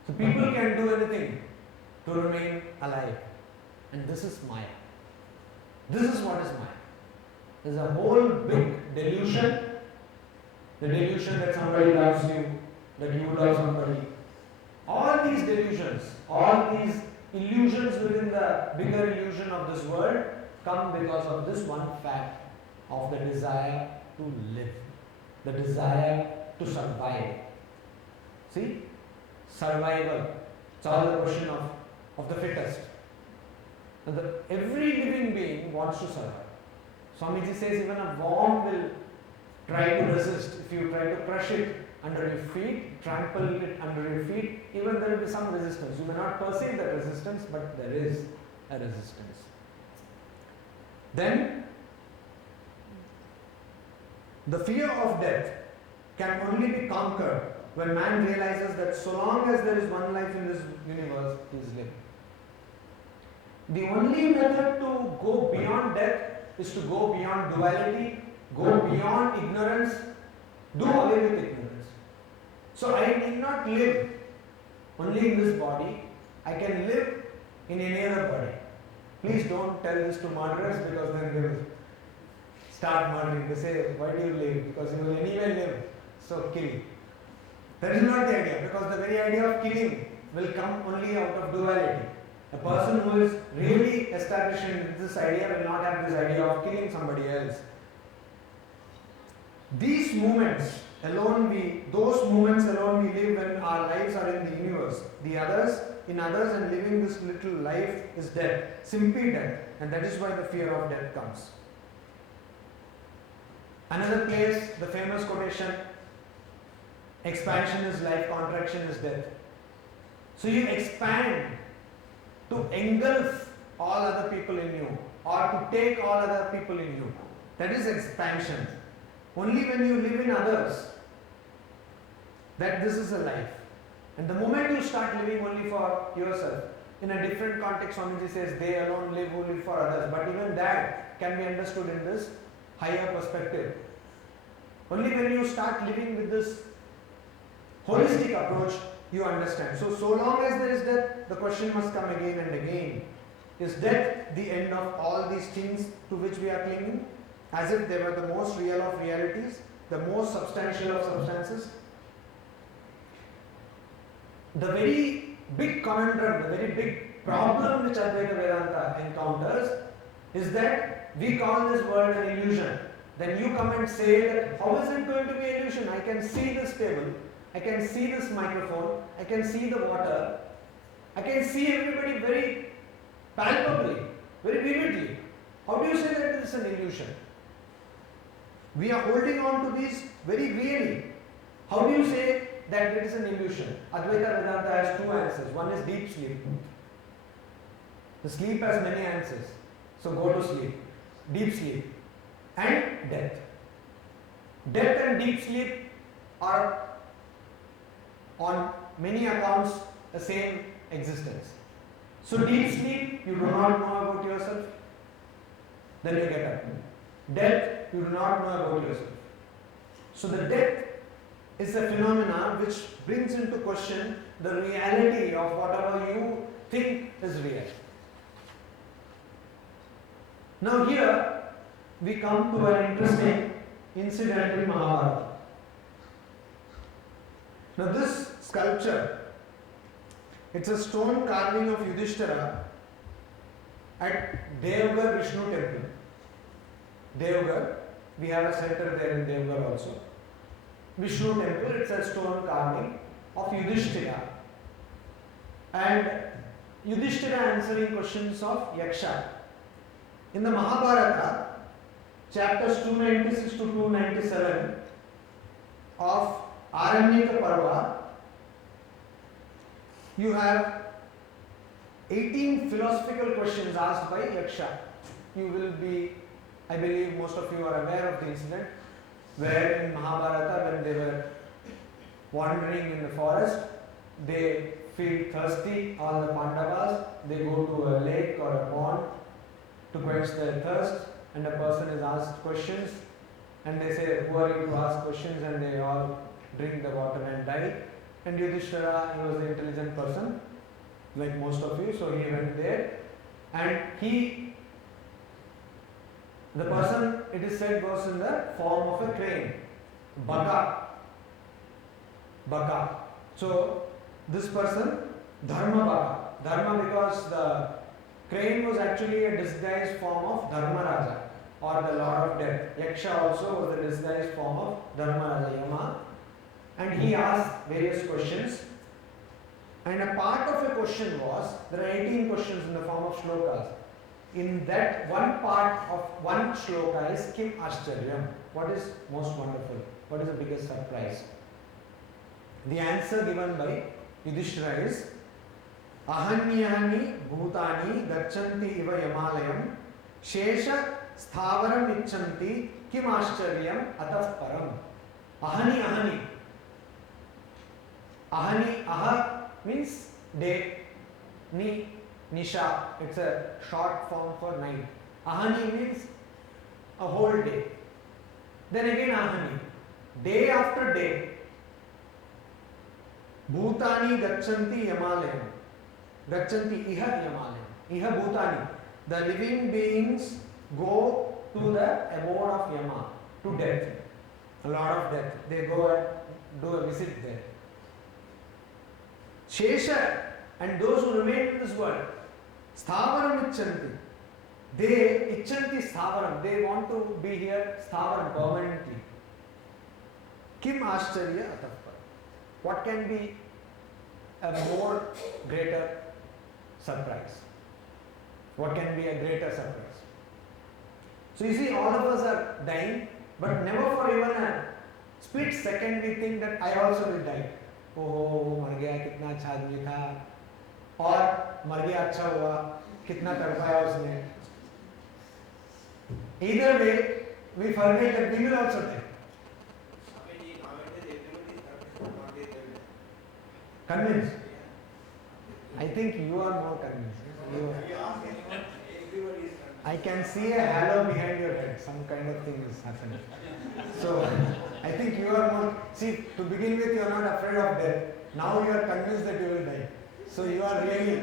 So people can do anything to remain alive. And this is Maya. This is what is Maya. There is a whole big delusion. The delusion that somebody loves you, that you love somebody. All these delusions, all these illusions within the bigger illusion of this world come because of this one fact of the desire to live, the desire to survive. See? Survival. It's all a question of the fittest. Every living being wants to survive. Swamiji says even a worm will try to resist. If you try to crush it under your feet, trample it under your feet, even there will be some resistance. You may not perceive that resistance, but there is a resistance. Then, the fear of death can only be conquered when man realizes that so long as there is one life in this universe, he is living. The only method to go beyond death is to go beyond duality, go beyond ignorance, do away with ignorance. So I need not live only in this body, I can live in any other body. Please don't tell this to murderers because then they will start murdering. They say, why do you live? Because you will anyway live, so kill. That is not the idea, because the very idea of killing will come only out of duality. A person who is really establishing this idea will not have this idea of killing somebody else. These moments alone those moments alone we live when our lives are in the universe. The others, in others, and living this little life is death, simply death, and that is why the fear of death comes. Another place, the famous quotation, expansion is life, contraction is death. So you expand to engulf all other people in you, or to take all other people in you. That is expansion. Only when you live in others, that this is a life. And the moment you start living only for yourself, in a different context, Swamiji says they alone live only for others. But even that can be understood in this higher perspective. Only when you start living with this holistic approach, you understand. So long as there is death, the question must come again and again. Is death the end of all these things to which we are clinging? As if they were the most real of realities, the most substantial of substances? The very big conundrum, the very big problem which Advaita Vedanta encounters is that we call this world an illusion. Then you come and say that how is it going to be illusion? I can see this table, I can see this microphone, I can see the water, I can see everybody very palpably, very vividly. How do you say that it is an illusion? We are holding on to these very really. How do you say that it is an illusion? Advaita Vedanta has two answers. One is deep sleep. The sleep has many answers. So go to sleep. Deep sleep. And death. Death and deep sleep are on many accounts the same existence. So deep sleep, you do not know about yourself, then you get up. Death, you do not know about yourself. So the death is a phenomenon which brings into question the reality of whatever you think is real. Now here we come to an interesting incident in Mahabharata. Now this sculpture, it's a stone carving of Yudhishthira at Devgarh Vishnu temple. Devgarh, we have a center there in Devgarh also. Vishnu temple, it's a stone carving of Yudhishthira. And Yudhishthira answering questions of Yaksha. In the Mahabharata, chapters 296 to 297 of Aranyaka Parva, you have 18 philosophical questions asked by Yaksha. You will be, I believe most of you are aware of the incident where in Mahabharata, when they were wandering in the forest, they feel thirsty, all the Pandavas, they go to a lake or a pond to quench their thirst, and a person is asked questions, and they say, who are you to ask questions, and they all drink the water and die. And Yudhishthira, he was the intelligent person, like most of you, so he went there, and the person, it is said, was in the form of a crane, Baka. So this person, Dharma because the crane was actually a disguised form of Dharmaraja, or the Lord of Death. Yaksha also was a disguised form of Dharmaraja, Yama. And he asked various questions. And a part of a question was, there are 18 questions in the form of shlokas. In that one part of one shloka is Kim Ashcharyam. What is most wonderful? What is the biggest surprise? The answer given by Yudhishthira is Ahanyani bhutani gachanti iva yamalayam shesha sthavaram icchanti kim ashcharyam ataf param. Ahani. Aha means day. Nisha, it's a short form for night. Ahani means a whole day. Then again Ahani. Day after day, Bhutani gachanti yamalayam. Gachanti iha yamalayam. Iha bhutani. The living beings go to the abode of Yama, to death. A lot of death. They go and do a visit there. Shesha, and those who remain in this world, Sthavaram ichanti. They ichanti sthavaram. They want to be here sthavaram permanently. Kim ascharya atapar. What can be a more greater surprise? What can be a greater surprise? So you see, all of us are dying, but never for even a split second we think that I also will die. Oh, मर गया, कितना अच्छा आदमी था, और मर गया अच्छा हुआ, कितना तड़पाया उसने. Either way, we forget that we will also die. Convinced? I think you are more convinced. I can see a halo behind your head. Some kind of thing is happening. So, I think you are more. See, to begin with, you are not afraid of death. Now you are convinced that you will die. So you are really.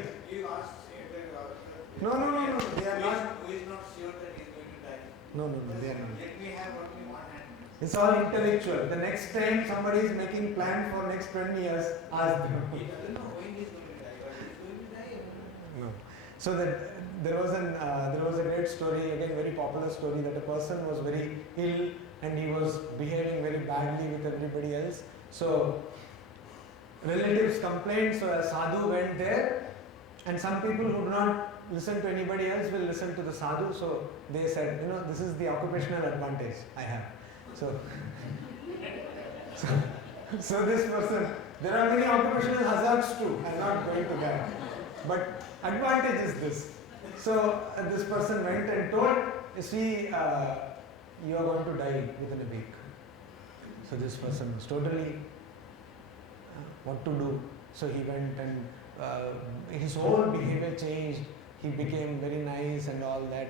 No, they are not. Who is not sure that he is going to die? No, they are not. Let me have only one hand. It's all intellectual. The next time somebody is making plan for next 20 years, ask them. He doesn't know when he is going to die, but he is going to die. No. So there was a great story, again very popular story, that a person was very ill and he was behaving very badly with everybody else. So relatives complained, so a sadhu went there, and some people who do not listen to anybody else will listen to the sadhu. So they said, this is the occupational advantage I have. So this person, there are many occupational hazards too. I am not going to that. But advantage is this. So this person went and told, see, you are going to die within a week. So this person was totally what to do. So he went and his whole behavior changed. He became very nice and all that.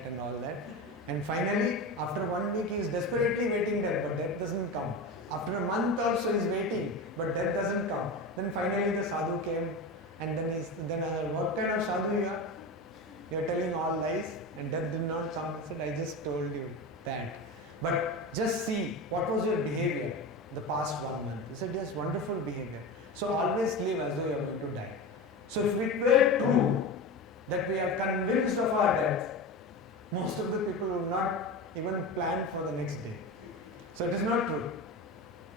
And finally, after 1 week, he is desperately waiting there, but death doesn't come. After a month also, he is waiting, but death doesn't come. Then finally, the sadhu came, and then what kind of sadhu you are? You are telling all lies, and death did not come. He said, I just told you that. But just see, what was your behavior the past 1 month? He said, yes, wonderful behavior. So always live as though you are going to die. So if it were true that we are convinced of our death, most of the people would not even plan for the next day. So it is not true.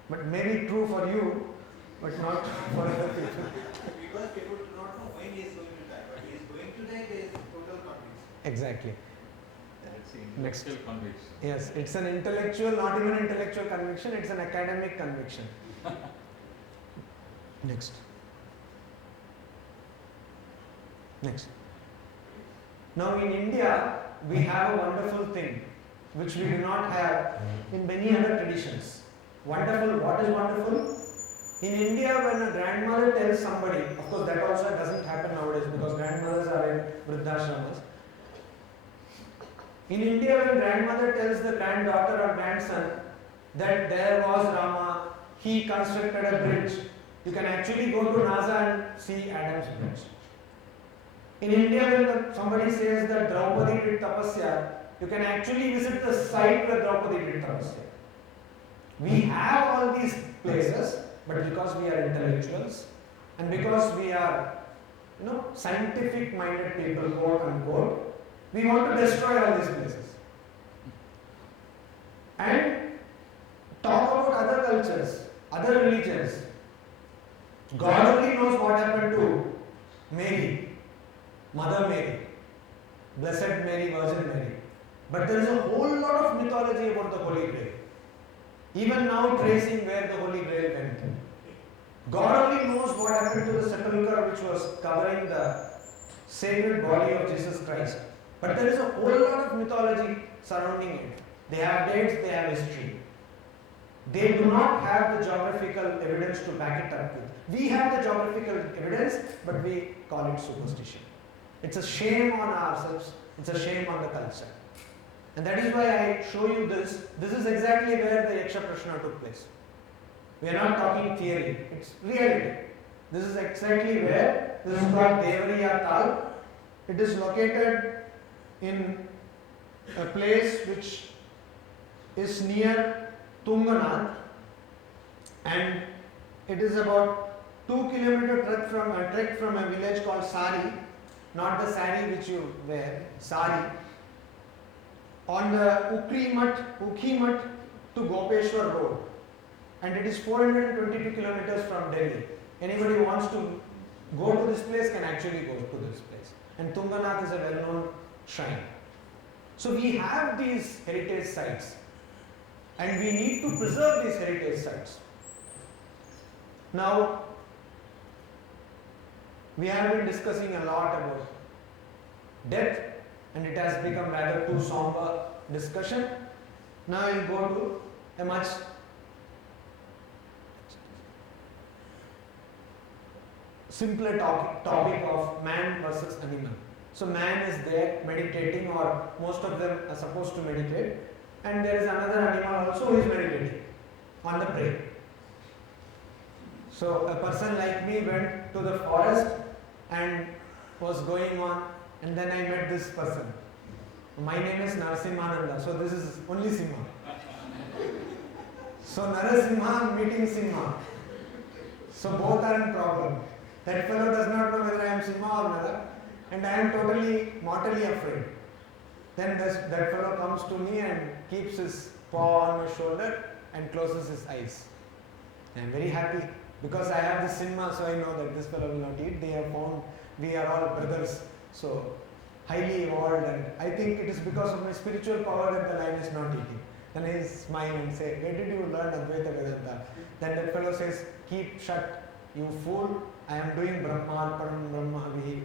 But maybe true for you, but not for other people. Because people do not know when he is going to die, but he is going to die, there is total conviction. Exactly. That's the intellectual conviction. Yes, it's an intellectual, not even intellectual conviction, it's an academic conviction. Next. Now in India, we have a wonderful thing which we do not have in many other traditions. Wonderful, what is wonderful? In India, when a grandmother tells somebody, of course that also doesn't happen nowadays because grandmothers are in vruddhashramas. In India, when grandmother tells the granddaughter or grandson that there was Rama, he constructed a bridge, you can actually go to NASA and see Adam's bridge. In India, when somebody says that Draupadi did tapasya, you can actually visit the site where Draupadi did tapasya. We have all these places, but because we are intellectuals and because we are, scientific minded people, quote unquote, we want to destroy all these places and talk about other cultures, other religions. God only knows what happened to Mary, Mother Mary, Blessed Mary, Virgin Mary. But there is a whole lot of mythology about the Holy Grail. Even now tracing where the Holy Grail went. God only knows what happened to the sepulchre which was covering the sacred body of Jesus Christ. But there is a whole lot of mythology surrounding it. They have dates, they have history. They do not have the geographical evidence to back it up with. We have the geographical evidence, but we call it superstition. It's a shame on ourselves, it's a shame on the culture. And that is why I show you this. This is exactly where the Yaksha Prashna took place. We are not talking theory, it's reality. This is exactly where, this is called Devariya Tal. It is located in a place which is near Tunganath, and it is about 2 km trek from a village called Sari. not the sari which you wear, sari, on the Ukhimat to Gopeshwar Road, and it is 422 kilometers from Delhi. Anybody who wants to go to this place can actually go to this place. And Tunganath is a well-known shrine. So we have these heritage sites, and we need to preserve these heritage sites. Now, we have been discussing a lot about death, and it has become rather too somber discussion. Now we'll go to a much simpler topic of man versus animal. So man is there meditating, or most of them are supposed to meditate, and there is another animal also who is meditating on the prey. So a person like me went to the forest and was going on, and then I met this person. My name is Narasimhananda, so this is only Simha. So Narasimha meeting Simha. So both are in problem. That fellow does not know whether I am Simha or Nara, and I am totally mortally afraid. Then that fellow comes to me and keeps his paw on my shoulder and closes his eyes. I am very happy because I have the Simha, so I know that this fellow will not eat. They have found we are all brothers, so highly evolved, and I think it is because of my spiritual power that the lion is not eating. Then I smile and say, where did you learn Advaita Vedanta? Then that fellow says, keep shut, you fool, I am doing Brahma Arpanam Brahma Vihi.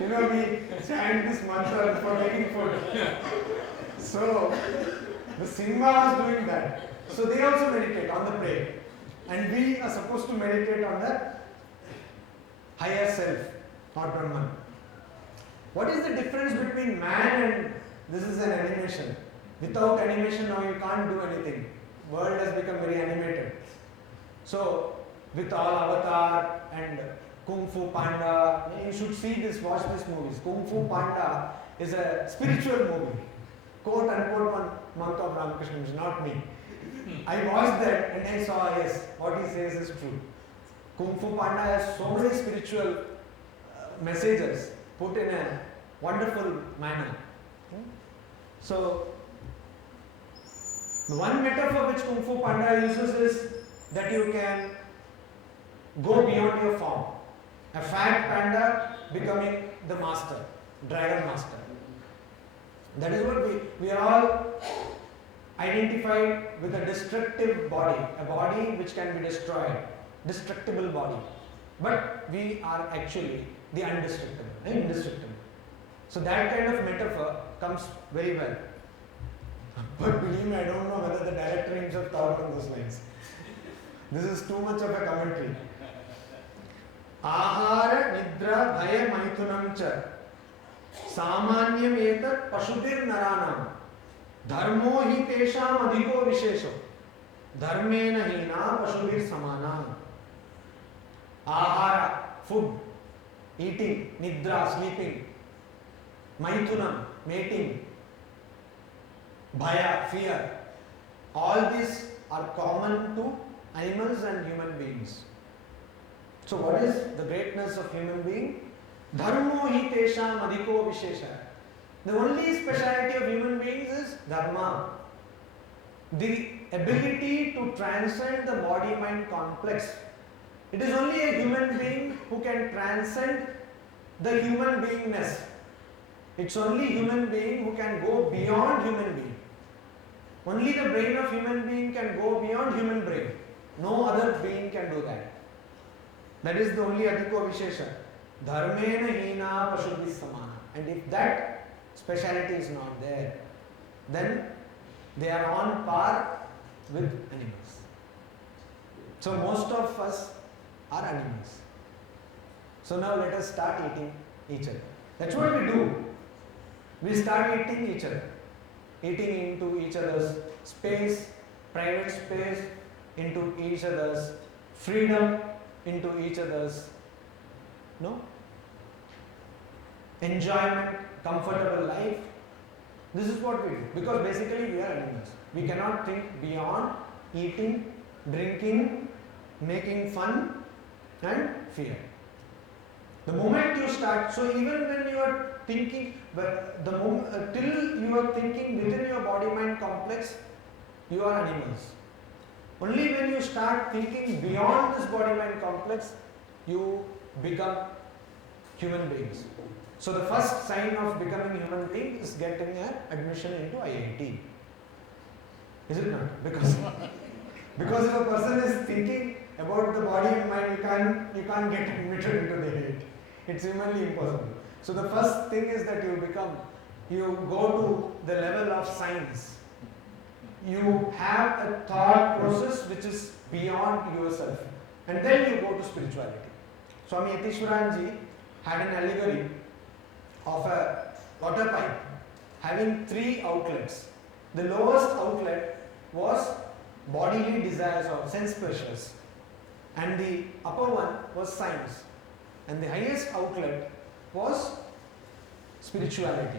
You know, we chant this mantra for making food. So, the Simha was doing that. So they also meditate on the prey. And we are supposed to meditate on the higher self, or Brahman. What is the difference between man and this is an animation? Without animation now you can't do anything. World has become very animated. So with all Avatar and Kung Fu Panda, you should see this, watch these movies. Kung Fu Panda is a spiritual movie. Quote unquote one month of Ramakrishna, not me. I watched that and I saw, yes, what he says is true. Kung Fu Panda has so many spiritual messages put in a wonderful manner. So, the one metaphor which Kung Fu Panda uses is that you can go beyond your form. A fat panda becoming the master, dragon master. That is what we are all identified with a destructive body, a body which can be destroyed, destructible body. But we are actually the indestructible. So that kind of metaphor comes very well. But believe me, I don't know whether the director himself thought on those lines. This is too much of a commentary. Ahara nidra bhaya maithunam cha samanyam etat pashubir naranam dharmo hi tesham adhiko vishesho dharmena hina pashubir samanam. Ahara, food, eating, nidra, sleeping, maithunam, mating, bhaya, fear. All these are common to animals and human beings. So what is the greatness of human being? Dharmo hi tesham adhiko vishesha. The only speciality of human beings is dharma. The ability to transcend the body-mind complex. It is only a human being who can transcend the human beingness. It's only human being who can go beyond human being. Only the brain of human being can go beyond human brain. No other being can do that. That is the only adhiko vishesha. Dharmena hina pashuddhi samana. And if that speciality is not there, then they are on par with animals. So most of us are animals. So now let us start eating each other. That's what we do. We start eating each other. Eating into each other's space, private space, into each other's freedom, into each other's enjoyment, comfortable life. This is what we do. Because basically we are animals. We cannot think beyond eating, drinking, making fun, and fear. The moment you start, so even when you are thinking, but the moment till you are thinking within your body-mind complex, you are animals. Only when you start thinking beyond this body-mind complex, you become human beings. So the first sign of becoming human being is getting an admission into IIT. Is it not? Because if a person is thinking about the body and mind, you can't get admitted into the IIT. It's humanly impossible. So the first thing is that you go to the level of science. You have a thought process which is beyond yourself, and then you go to spirituality. Swami Yatiswaranji had an allegory of a water pipe having 3 outlets. The lowest outlet was bodily desires or sense pleasures, and the upper one was science, and the highest outlet was spirituality.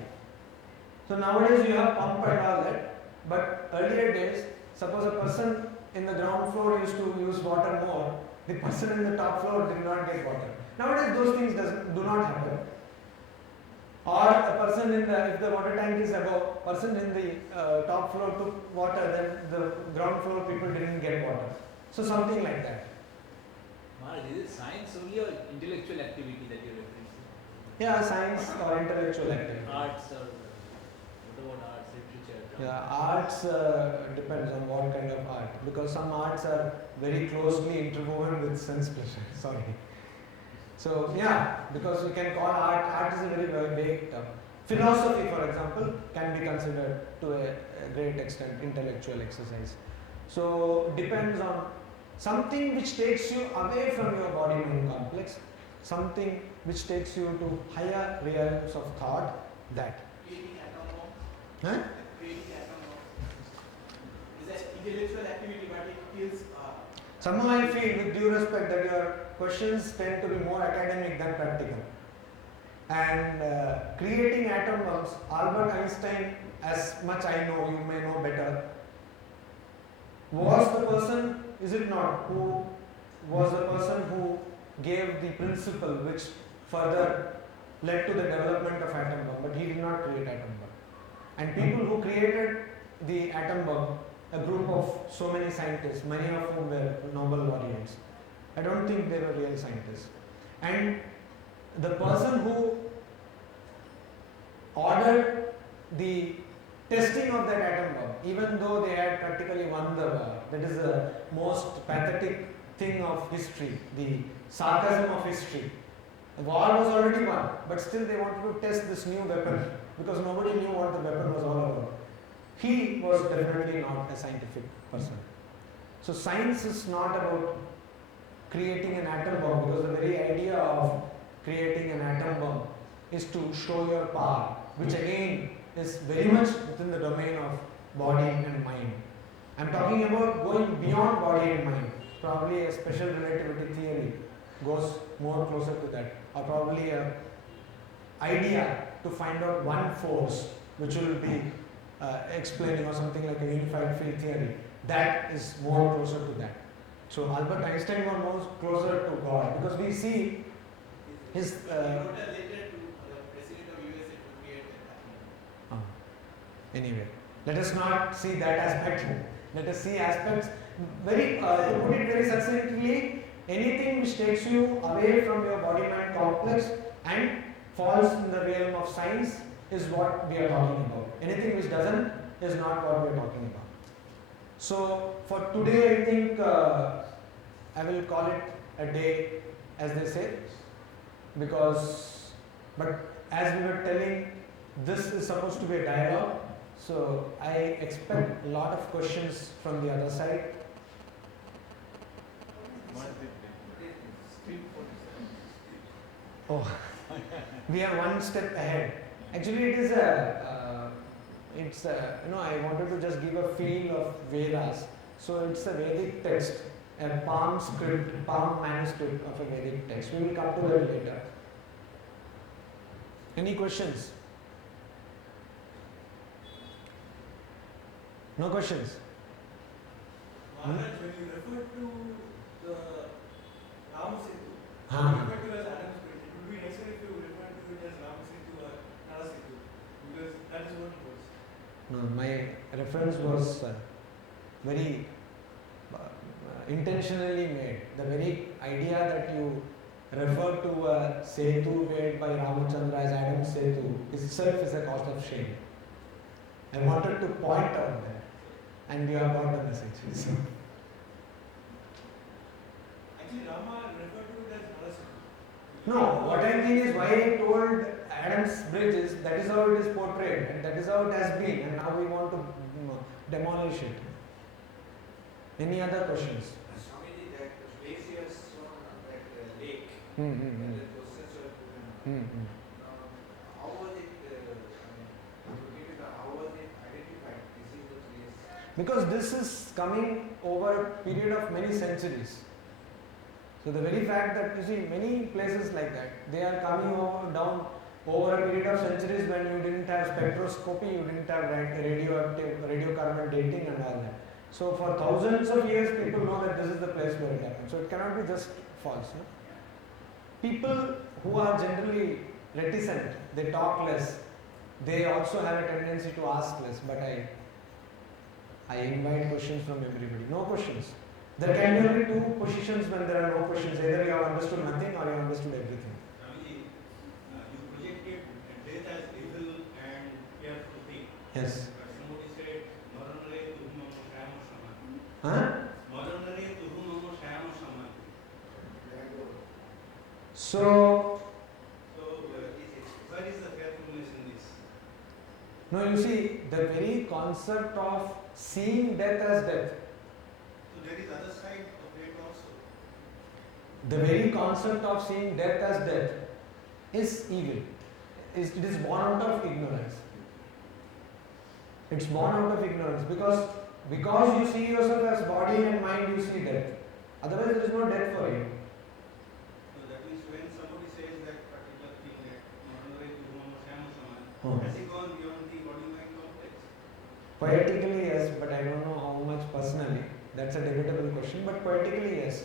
So nowadays you have pump and all that, but earlier days, suppose a person in the ground floor used to use water more, the person in the top floor did not get water. Nowadays those things do not happen. Or a person if the water tank is above, person in the top floor took water, then the ground floor people didn't get water. So something like that. Maharaj, is it science only or intellectual activity that you're referring to? Yeah, science or intellectual activity. Arts or what about arts, literature? Yeah, arts depends on what kind of art, because some arts are very closely interwoven with sense pleasure. Sorry. So yeah, because we can call art is a very, very vague term. Philosophy, for example, can be considered to a great extent intellectual exercise. So depends on something which takes you away from your body-mind complex, something which takes you to higher realms of thought. That. Creating atom bomb. Huh? Creating atom bomb. Is an intellectual activity, but it kills. Somehow I feel, with due respect, that your questions tend to be more academic than practical. And creating atom bombs, Albert Einstein, as much I know, you may know better, was the person, is it not, who was the person who gave the principle which further led to the development of atom bomb, but he did not create atom bomb. And people who created the atom bomb, a group of so many scientists, many of whom were Nobel laureates, I don't think they were real scientists. And the person who ordered the testing of that atom bomb, even though they had practically won the war, that is the most pathetic thing of history, the sarcasm of history. The war was already won, but still they wanted to test this new weapon because nobody knew what the weapon was all about. He was definitely not a scientific person. So science is not about creating an atom bomb, because the very idea of creating an atom bomb is to show your power, which again is very much within the domain of body and mind. I am talking about going beyond body and mind. Probably a special relativity theory goes more closer to that, or probably an idea to find out one force which will be explaining, or something like a unified field theory. That is more closer to that. So Albert Einstein was more closer to God, because we see his. He wrote a letter to the president of USA to create that. Anyway, let us not see that aspect. Let us see aspects very. To put it very succinctly, anything which takes you away from your body-mind complex and falls in the realm of science is what we are talking about. Anything which doesn't is not what we are talking about. So for today, I think I will call it a day, as they say, because, but as we were telling, this is supposed to be a dialogue. So I expect a lot of questions from the other side. Oh, we are one step ahead. Actually, it is I wanted to just give a feel of Vedas. So it's a Vedic text, a palm script, palm manuscript of a Vedic text. We will come to that later. Any questions? No questions? Maharaj, when you refer to the Rama Setu, refer to as Adam's bridge. It would be nicer if you refer to it as Ramasetu or Narasimhananda, because that is what it was. No, my reference was very intentionally made. The very idea that you refer to a Setu made by Ramachandra as Adam's Setu itself is a cause of shame. I wanted to point out that, and you have got the message. So. Actually, Rama referred to it as Narasimhananda. No, what I mean is why I told Adam's bridge is that is how it is portrayed and that is how it has been, and now we want to demolish it. Any other questions? Swamiji, that place you have shown on that lake, Mm-hmm. and the questions were given. How was it, how was it identified? This is the place. Because this is coming over a period of many centuries. So the very fact that you see many places like that, they are coming down over a period of centuries when you didn't have spectroscopy, you didn't have radiocarbon dating and all that. So for thousands of years people know that this is the place where it happened. So it cannot be just false. No? People who are generally reticent, they talk less, they also have a tendency to ask less, but I invite questions from everybody. No questions. There can be only two positions when there are no questions. Either you have understood nothing or you have understood everything. Swamiji, you projected death as evil and fearful thing. Yes. But somebody said, Maranare tuhum shayama saman. Huh? Maranare tuhum shayama saman. So, where is the fearfulness in this? no, you see, the very concept of seeing death as death, So there is other side of it also. the very concept of seeing death as death is evil. It is born out of ignorance. It's born out of ignorance because you see yourself as body and mind, you see death. Otherwise, there is no death for you. So that means when somebody says that particular thing that Maranare tuhum shayama saman, Oh. has it gone beyond the body-mind complex? Poetically, yes, but I don't know how much personally. That's a debatable question, but poetically, yes.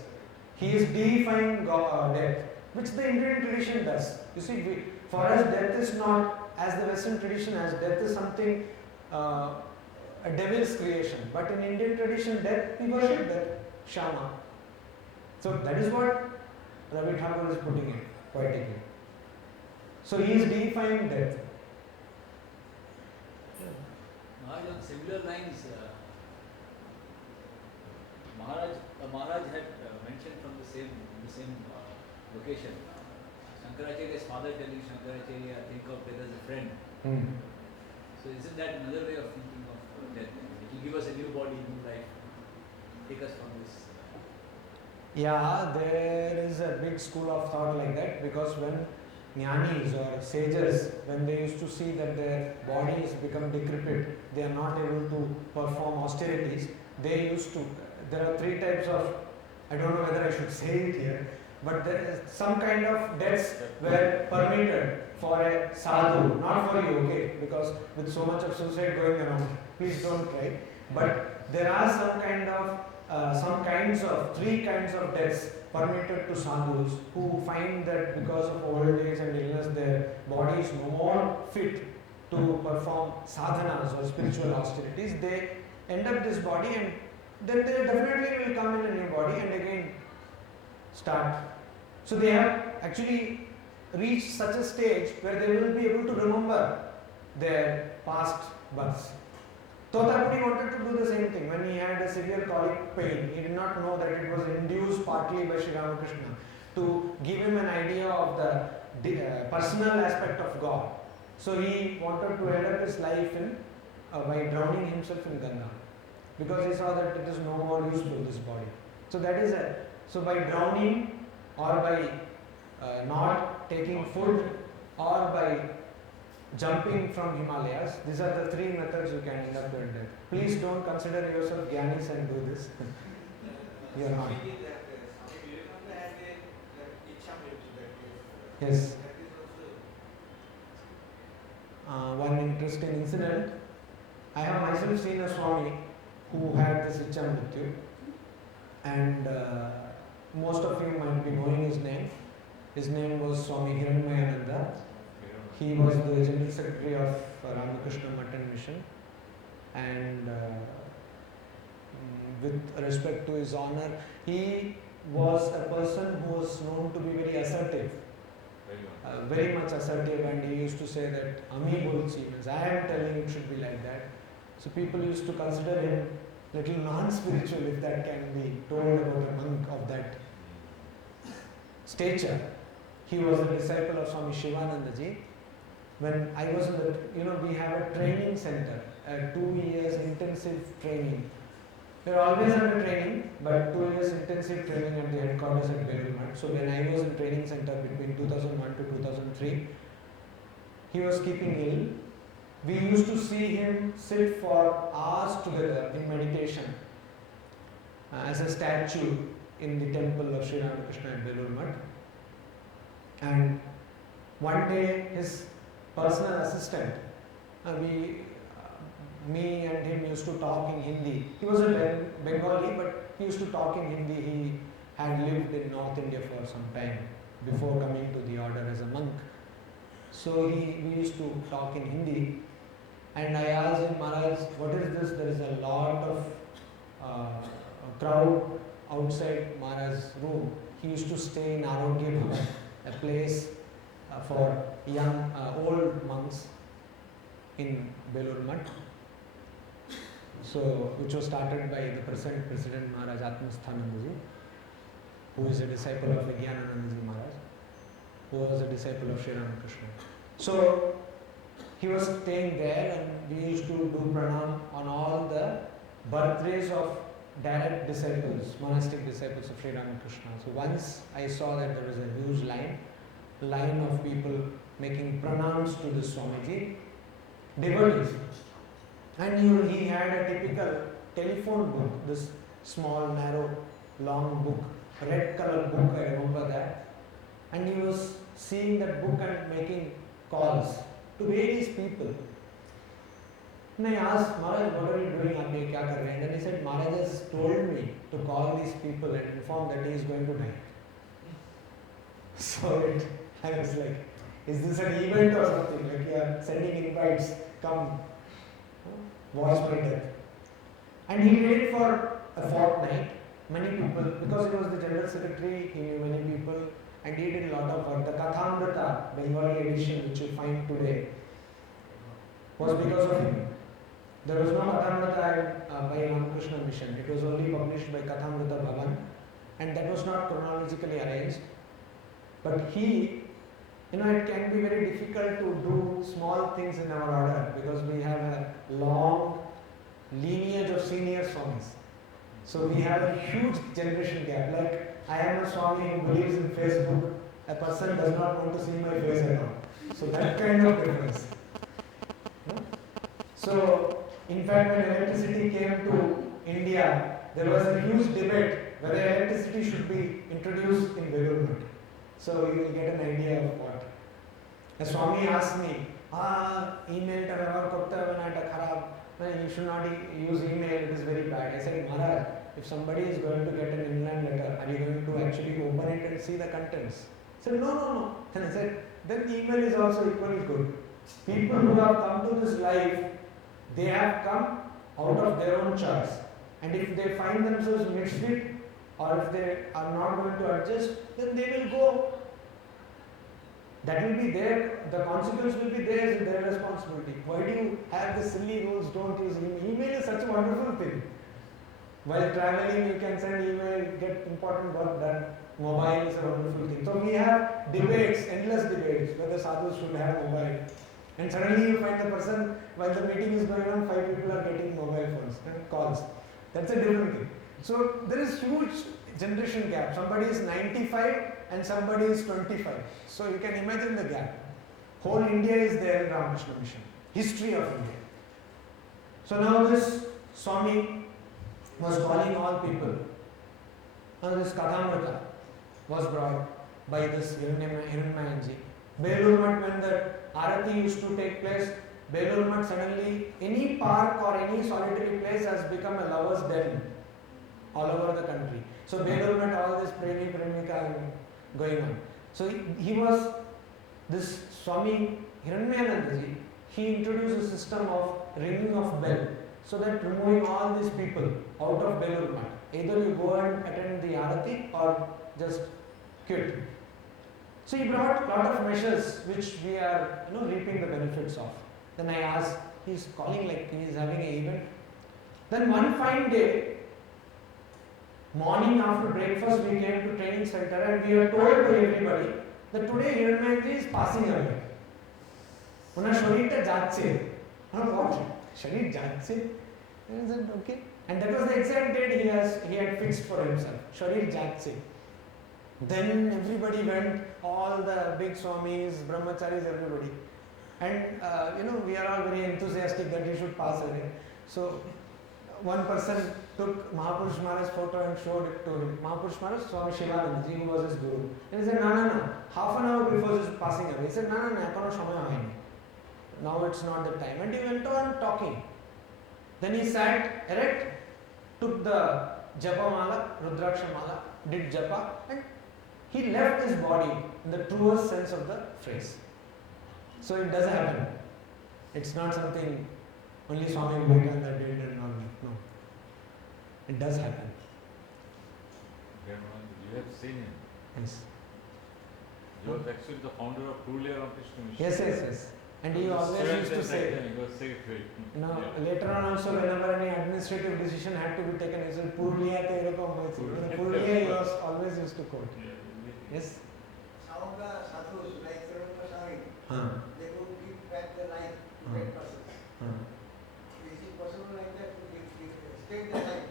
He is deifying death, which the Indian tradition does. You see, for us, death is not, as the Western tradition has, death is something, a devil's creation. But in Indian tradition, death, we worship death, Shama. So that is what Ravi Thakur is putting it, poetically. So he is deifying death. Maharaj, on similar lines, Maharaj had mentioned from the same location, Shankaracharya's father telling Shankaracharya, think of death as a friend. So isn't that another way of thinking of death? It will give us a new body, new life, take us from this. Yeah, there is a big school of thought like that, because when jnanis or sages, when they used to see that their bodies become decrepit, they are not able to perform austerities, they used to, there are three types of, I don't know whether I should say it here, but there is some kind of deaths were permitted for a sadhu, not for you, okay, because with so much of suicide going around, please don't try, but there are some kinds of, three kinds of deaths permitted to sadhus who find that because of old age and illness their body is no more fit to perform sadhanas or spiritual austerities. They end up this body and then they definitely will come in a new body and again start. So they have actually reached such a stage where they will be able to remember their past births. Totapudi wanted to do the same thing. When he had a severe colic pain, he did not know that it was induced partly by Sri Ramakrishna to give him an idea of the personal aspect of God. So he wanted to end up his life by drowning himself in Ganga, because he saw that it is no more useful, this body. So that is so by drowning or by not taking food or by jumping from Himalayas, these are the three methods you can end up in death. Please don't consider yourself Gyanis and do this. You are not. Yes. One interesting incident. I have myself seen a Swami who had this Icham Mrityu, and most of you might be knowing his name. His name was Swami Hiranmayananda. He was the General Secretary of Ramakrishna Matan Mission, and with respect to his honor, he was a person who was known to be very assertive, very much assertive, and he used to say that Ami bolchi means I am telling it should be like that. So people used to consider him little non-spiritual, if that can be told about a monk of that stature. He was a disciple of Swami Shivananda ji. When I was in the, we have a training center, a 2 years intensive training. We are always under training, but 2 years intensive training at the headquarters at Belur Math. So when I was in training center between 2001 to 2003, he was keeping ill. We used to see him sit for hours together in meditation as a statue in the temple of Sri Ramakrishna at Belur Math. And one day his personal assistant, me and him used to talk in Hindi. He was a Bengali, but he used to talk in Hindi. He had lived in North India for some time before coming to the order as a monk. So we used to talk in Hindi, and I asked him, Maharaj, what is this? There is a lot of crowd outside Maharaj's room. He used to stay in Arogya Bhavan, a place for young, old monks in Belur Math. So, which was started by the present President Maharaj Atmasthanandaji, who is a disciple of Vijnananandaji Maharaj, who was a disciple of Sri Ramakrishna. So, he was staying there, and we used to do pranam on all the birthdays of direct disciples, monastic disciples of Sri Ramakrishna. So, once I saw that there was a huge line of people making pranams to the Swamiji, devotees. And he had a typical telephone book, this small, narrow, long book, red color book, I remember that. And he was seeing that book and making calls to various people. And I asked, Maharaj, what are you doing? And then he said, Maharaj has told me to call these people and inform that he is going to die. So I was like, is this an event or something? Like you are sending invites, come, watch my death. And he waited for a fortnight. Many people, because he was the General Secretary, he knew many people, and he did a lot of work. The Katha Bengali edition, which you find today, was because of him. There was no Katha by Ramakrishna Mission. It was only published by Katha Bhavan, and that was not chronologically arranged. But he, it can be very difficult to do small things in our order because we have a long lineage of senior Swamis. So we have a huge generation gap. Like I am a Swami who believes in Facebook. A person does not want to see my face at all. So that kind of difference. So in fact, when electricity came to India, there was a huge debate whether electricity should be introduced in Belur Math. So you will get an idea of what. A Swami asked me, email you should not use email, it is very bad. I said, Maharaj, if somebody is going to get an inland letter, are you going to actually open it and see the contents? He said, no. Then I said, then email is also equally good. People who have come to this life, they have come out of their own choice. And if they find themselves misfit, or if they are not going to adjust, then they will go. That will be there, the consequence will be theirs and their responsibility. Why do you have the silly rules, don't use email? Email is such a wonderful thing. While traveling, you can send email, get important work done. Mobile is a wonderful thing. So we have debates, endless debates, whether sadhus should have mobile. And suddenly you find the person, while the meeting is going on, 5 people are getting mobile phones and calls. That's a different thing. So there is huge generation gap. Somebody is 95 and somebody is 25. So you can imagine the gap. Whole India is there in Ramakrishna Mission. History of India. So now this Swami was calling all people. Now this Kathamrita was brought by this Hiranmayanji. Belur Math, when the Arati used to take place, Belur Math suddenly, any park or any solitary place has become a lover's den all over the country. So Belur Math, all this Premi Premika going on. So he was this Swami Hiranmayanandaji. He introduced a system of ringing of bell, so that removing all these people out of Belur Math. Either you go and attend the Arati or just quit. So he brought a lot of measures which we are reaping the benefits of. Then I asked, he's calling like he is having an event. Then one fine day, morning after breakfast, we came to training center and we were told by everybody that today Hiranmayanji is passing away. Una Sharita Jatse. What? Sharit Jatse? I said, okay. And that was the exact date he had fixed for himself. Sharit Jatse. Then everybody went, all the big Swamis, Brahmacharis, everybody. And we are all very enthusiastic that he should pass away. So one person took Mahapurush Maharaj's photo and showed it to him. Mahapurush Maharaj, Swami Shivanandaji, who was his guru. And he said, no. Half an hour before his passing away, he said, no, now it's not the time. And he went on talking. Then he sat erect, took the Japa Mala, Rudraksha Mala, did Japa, and he left his body in the truest sense of the phrase. So it does happen. It's not something only Swami Vivekananda did and all that. No. It does happen. You have seen him. Yes. He was actually the founder of Purulia Ramakrishna Mission. Yes. And he always used to say, later on also whenever any administrative decision had to be taken, he said, Purulia te erokom hoyeche. Purulia he was always used to quote. Yes? Some of the sadhus, like Swami, they would give back the life to that person. Is it possible like that to take the life?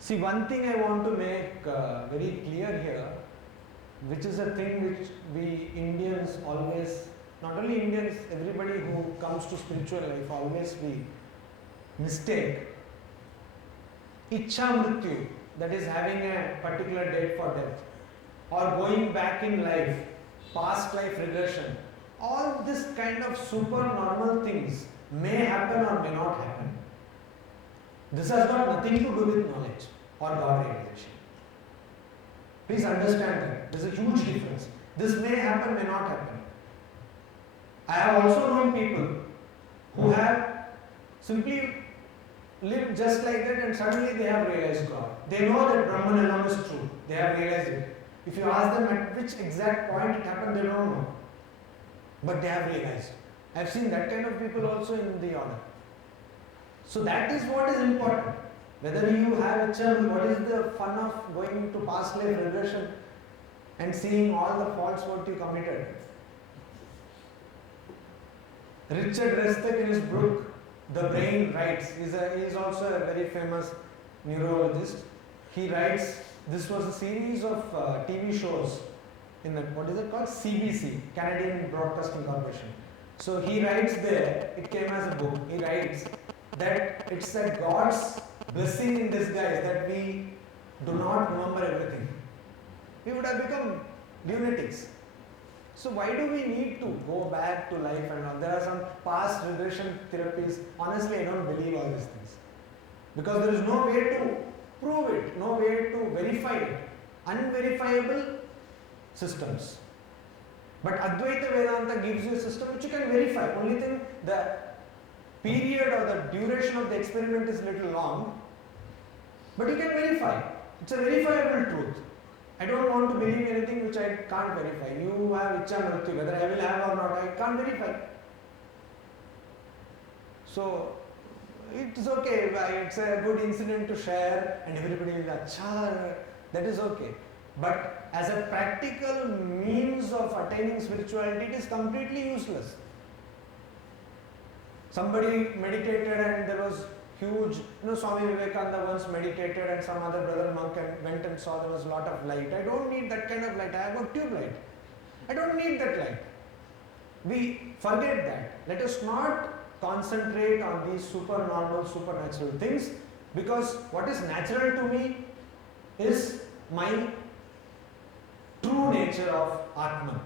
See, one thing I want to make very clear here, which is a thing which we Indians always, not only Indians, everybody who comes to spiritual life always we mistake. Ichha mrityu, that is having a particular date for death, or going back in life, past life regression, all this kind of super normal things may happen or may not happen. This has got nothing to do with knowledge or God realization. Please understand that. There is a huge difference. This may happen, may not happen. I have also known people who have simply lived just like that and suddenly they have realized God. They know that Brahman alone is true. They have realized it. If you ask them at which exact point it happened, they don't know. But they have realized. I have seen that kind of people also in the order. So that is what is important. Whether you have a church, what is the fun of going to past life regression and seeing all the faults what you committed? Richard Restek in his book, The Brain writes, he is also a very famous neurologist. He writes, this was a series of TV shows in the, what is it called? CBC, Canadian Broadcasting Corporation. So he writes there, it came as a book, he writes that it's a God's blessing in disguise that we do not remember everything. We would have become lunatics. So why do we need to go back to life and all? There are some past regression therapies. Honestly, I don't believe all these things. Because there is no way to prove it, no way to verify it. Unverifiable systems. But Advaita Vedanta gives you a system which you can verify. Only thing, the period or the duration of the experiment is little long, but you can verify. It's a verifiable truth. I don't want to believe anything which I can't verify. You have Ichha Mrityu, whether I will have or not, I can't verify. So, it's okay, it's a good incident to share and everybody will Acha, that is okay. But as a practical means of attaining spirituality, it is completely useless. Somebody meditated and there was huge, Swami Vivekananda once meditated and some other brother monk went and saw there was a lot of light. I don't need that kind of light, I have a tube light. I don't need that light. We forget that. Let us not concentrate on these super normal, supernatural things, because what is natural to me is my true nature of Atman,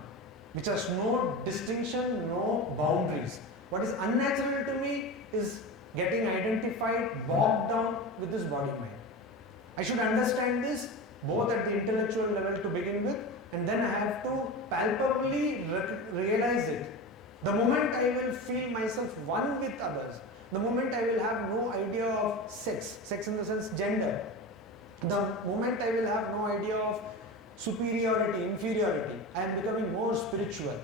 which has no distinction, no boundaries. What is unnatural to me is getting identified, bogged down with this body mind. I should understand this both at the intellectual level to begin with and then I have to palpably realize it. The moment I will feel myself one with others, the moment I will have no idea of sex in the sense gender, the moment I will have no idea of superiority, inferiority, I am becoming more spiritual.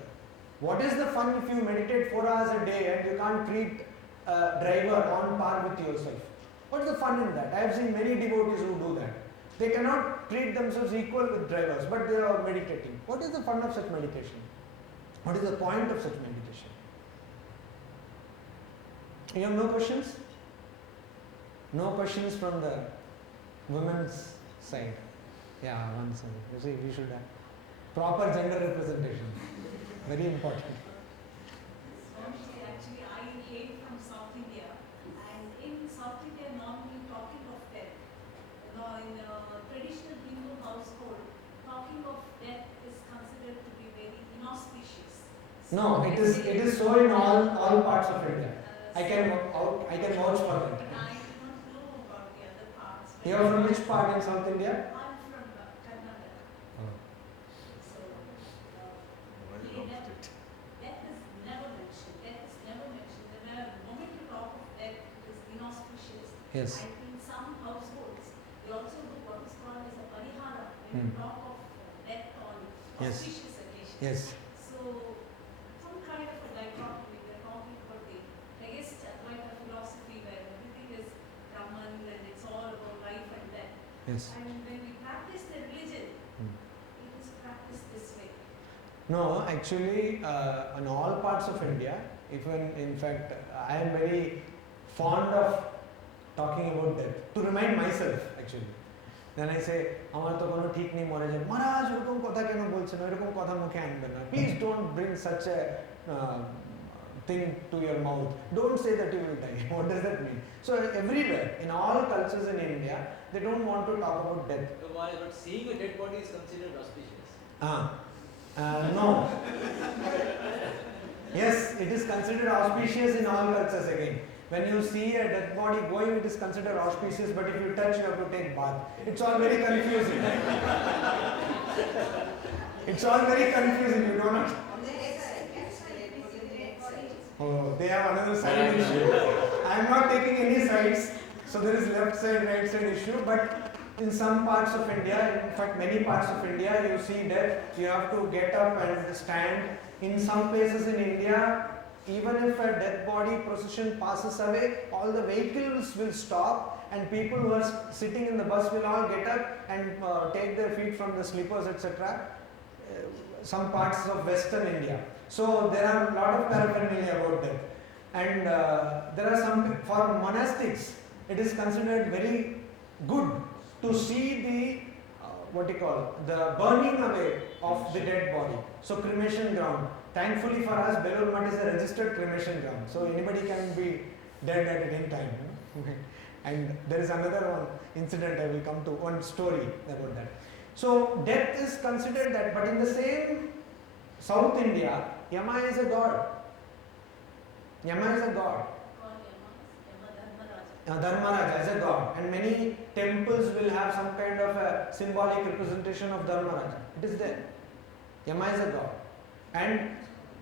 What is the fun if you meditate 4 hours a day and you can't treat a driver on par with yourself? What is the fun in that? I have seen many devotees who do that. They cannot treat themselves equal with drivers, but they are meditating. What is the fun of such meditation? What is the point of such meditation? You have no questions? No questions from the women's side. Yeah, one side. You see, we should have proper gender representation. Very important. Actually, I came from South India, and in South India, normally talking of death, in a traditional Hindu household, talking of death is considered to be very inauspicious. No, it is so in all parts of India. I can vouch for that. I do not know about the other parts. You are from which part in South India? I'm from Karnataka. Oh. So, death is never mentioned. Death is never mentioned. The moment you talk of death, it is inauspicious. Yes. I think some households, they also do what is called as a parihara, when you talk of death on Yes. auspicious occasions. Yes. So, some kind of a dichotomy, we are talking about the, I guess, Advaita philosophy where everything is Brahman and it's all about life and death. Yes. And when we practice the religion, it is practiced this way. No, actually, in all parts of India, even in fact, I am very fond of talking about death to remind myself actually. Then I say, আমার তো কোনো ঠিক নেই মরে যায় মহারাজ এরকম কথা কেন বলছেন এরকম কথা মুখে আনবেন না please don't bring such a thing to your mouth, don't say that you will die. What does that mean? So everywhere in all cultures in India they don't want to talk about death. But seeing a dead body is considered auspicious. No. Yes, it is considered auspicious in all cultures again. When you see a dead body going, it is considered auspicious, but if you touch, you have to take bath. It's all very confusing. It's all very confusing, you don't know. Oh, they have another side issue. I am not taking any sides, so there is left side, right side issue, but in some parts of India, in fact many parts of India, you see death, you have to get up and stand. In some places in India, even if a dead body procession passes away, all the vehicles will stop and people who are sitting in the bus will all get up and take their feet from the slippers, etc. Some parts of Western India. So there are a lot of paraphernalia about that. And there are some, for monastics, it is considered very good to see the, the burning away of the dead body. So cremation ground. Thankfully for us, Belur Math is a registered cremation ground. So anybody can be dead at any time. Okay. And there is another one incident I will come to, one story about that. So death is considered that, but in the same South India, Yama is a god. Yama is a god. Dharmaraja is a god, and many temples will have some kind of a symbolic representation of Dharmaraja. It is there. Yama is a god, and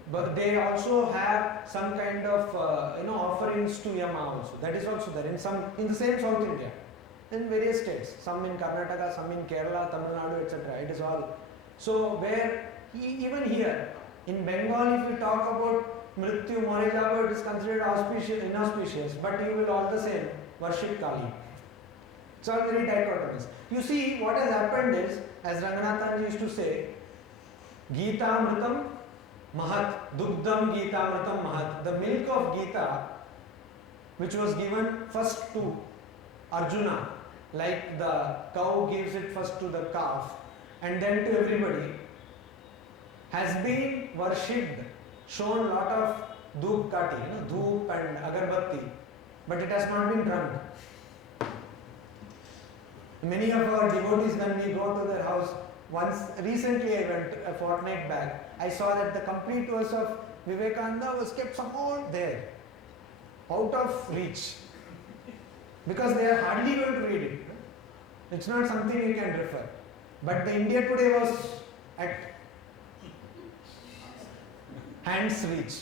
but they also have some kind of offerings to Yama also. That is also there in the same South India, in various states. Some in Karnataka, some in Kerala, Tamil Nadu, etc. It is all. So where even here in Bengal, if you talk about Mrityu, Morejabo, it is considered inauspicious, but you will all the same worship Kali. It's all very dichotomous. You see, what has happened is, as Ranganathan used to say, Gita Amritam Mahat, Dugdam Gita Amritam Mahat. The milk of Gita, which was given first to Arjuna, like the cow gives it first to the calf, and then to everybody, has been worshipped, shown a lot of dhoop kati, dhoop and agarbatti, but it has not been drunk. Many of our devotees, when we go to their house, recently I went a fortnight back, I saw that the complete verse of Vivekananda was kept somehow there, out of reach, because they are hardly going to read it. It's not something you can refer. But the India Today was at hand's reach.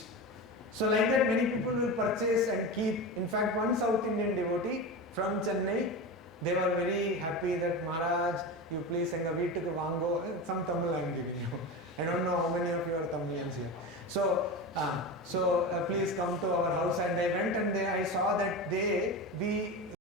So like that many people will purchase and keep. In fact, one South Indian devotee from Chennai, they were very happy that Maharaj, you please sing a Veetukku Vango, some Tamil I am giving you. I don't know how many of you are Tamilians here. So, please come to our house, and they went, and I saw that we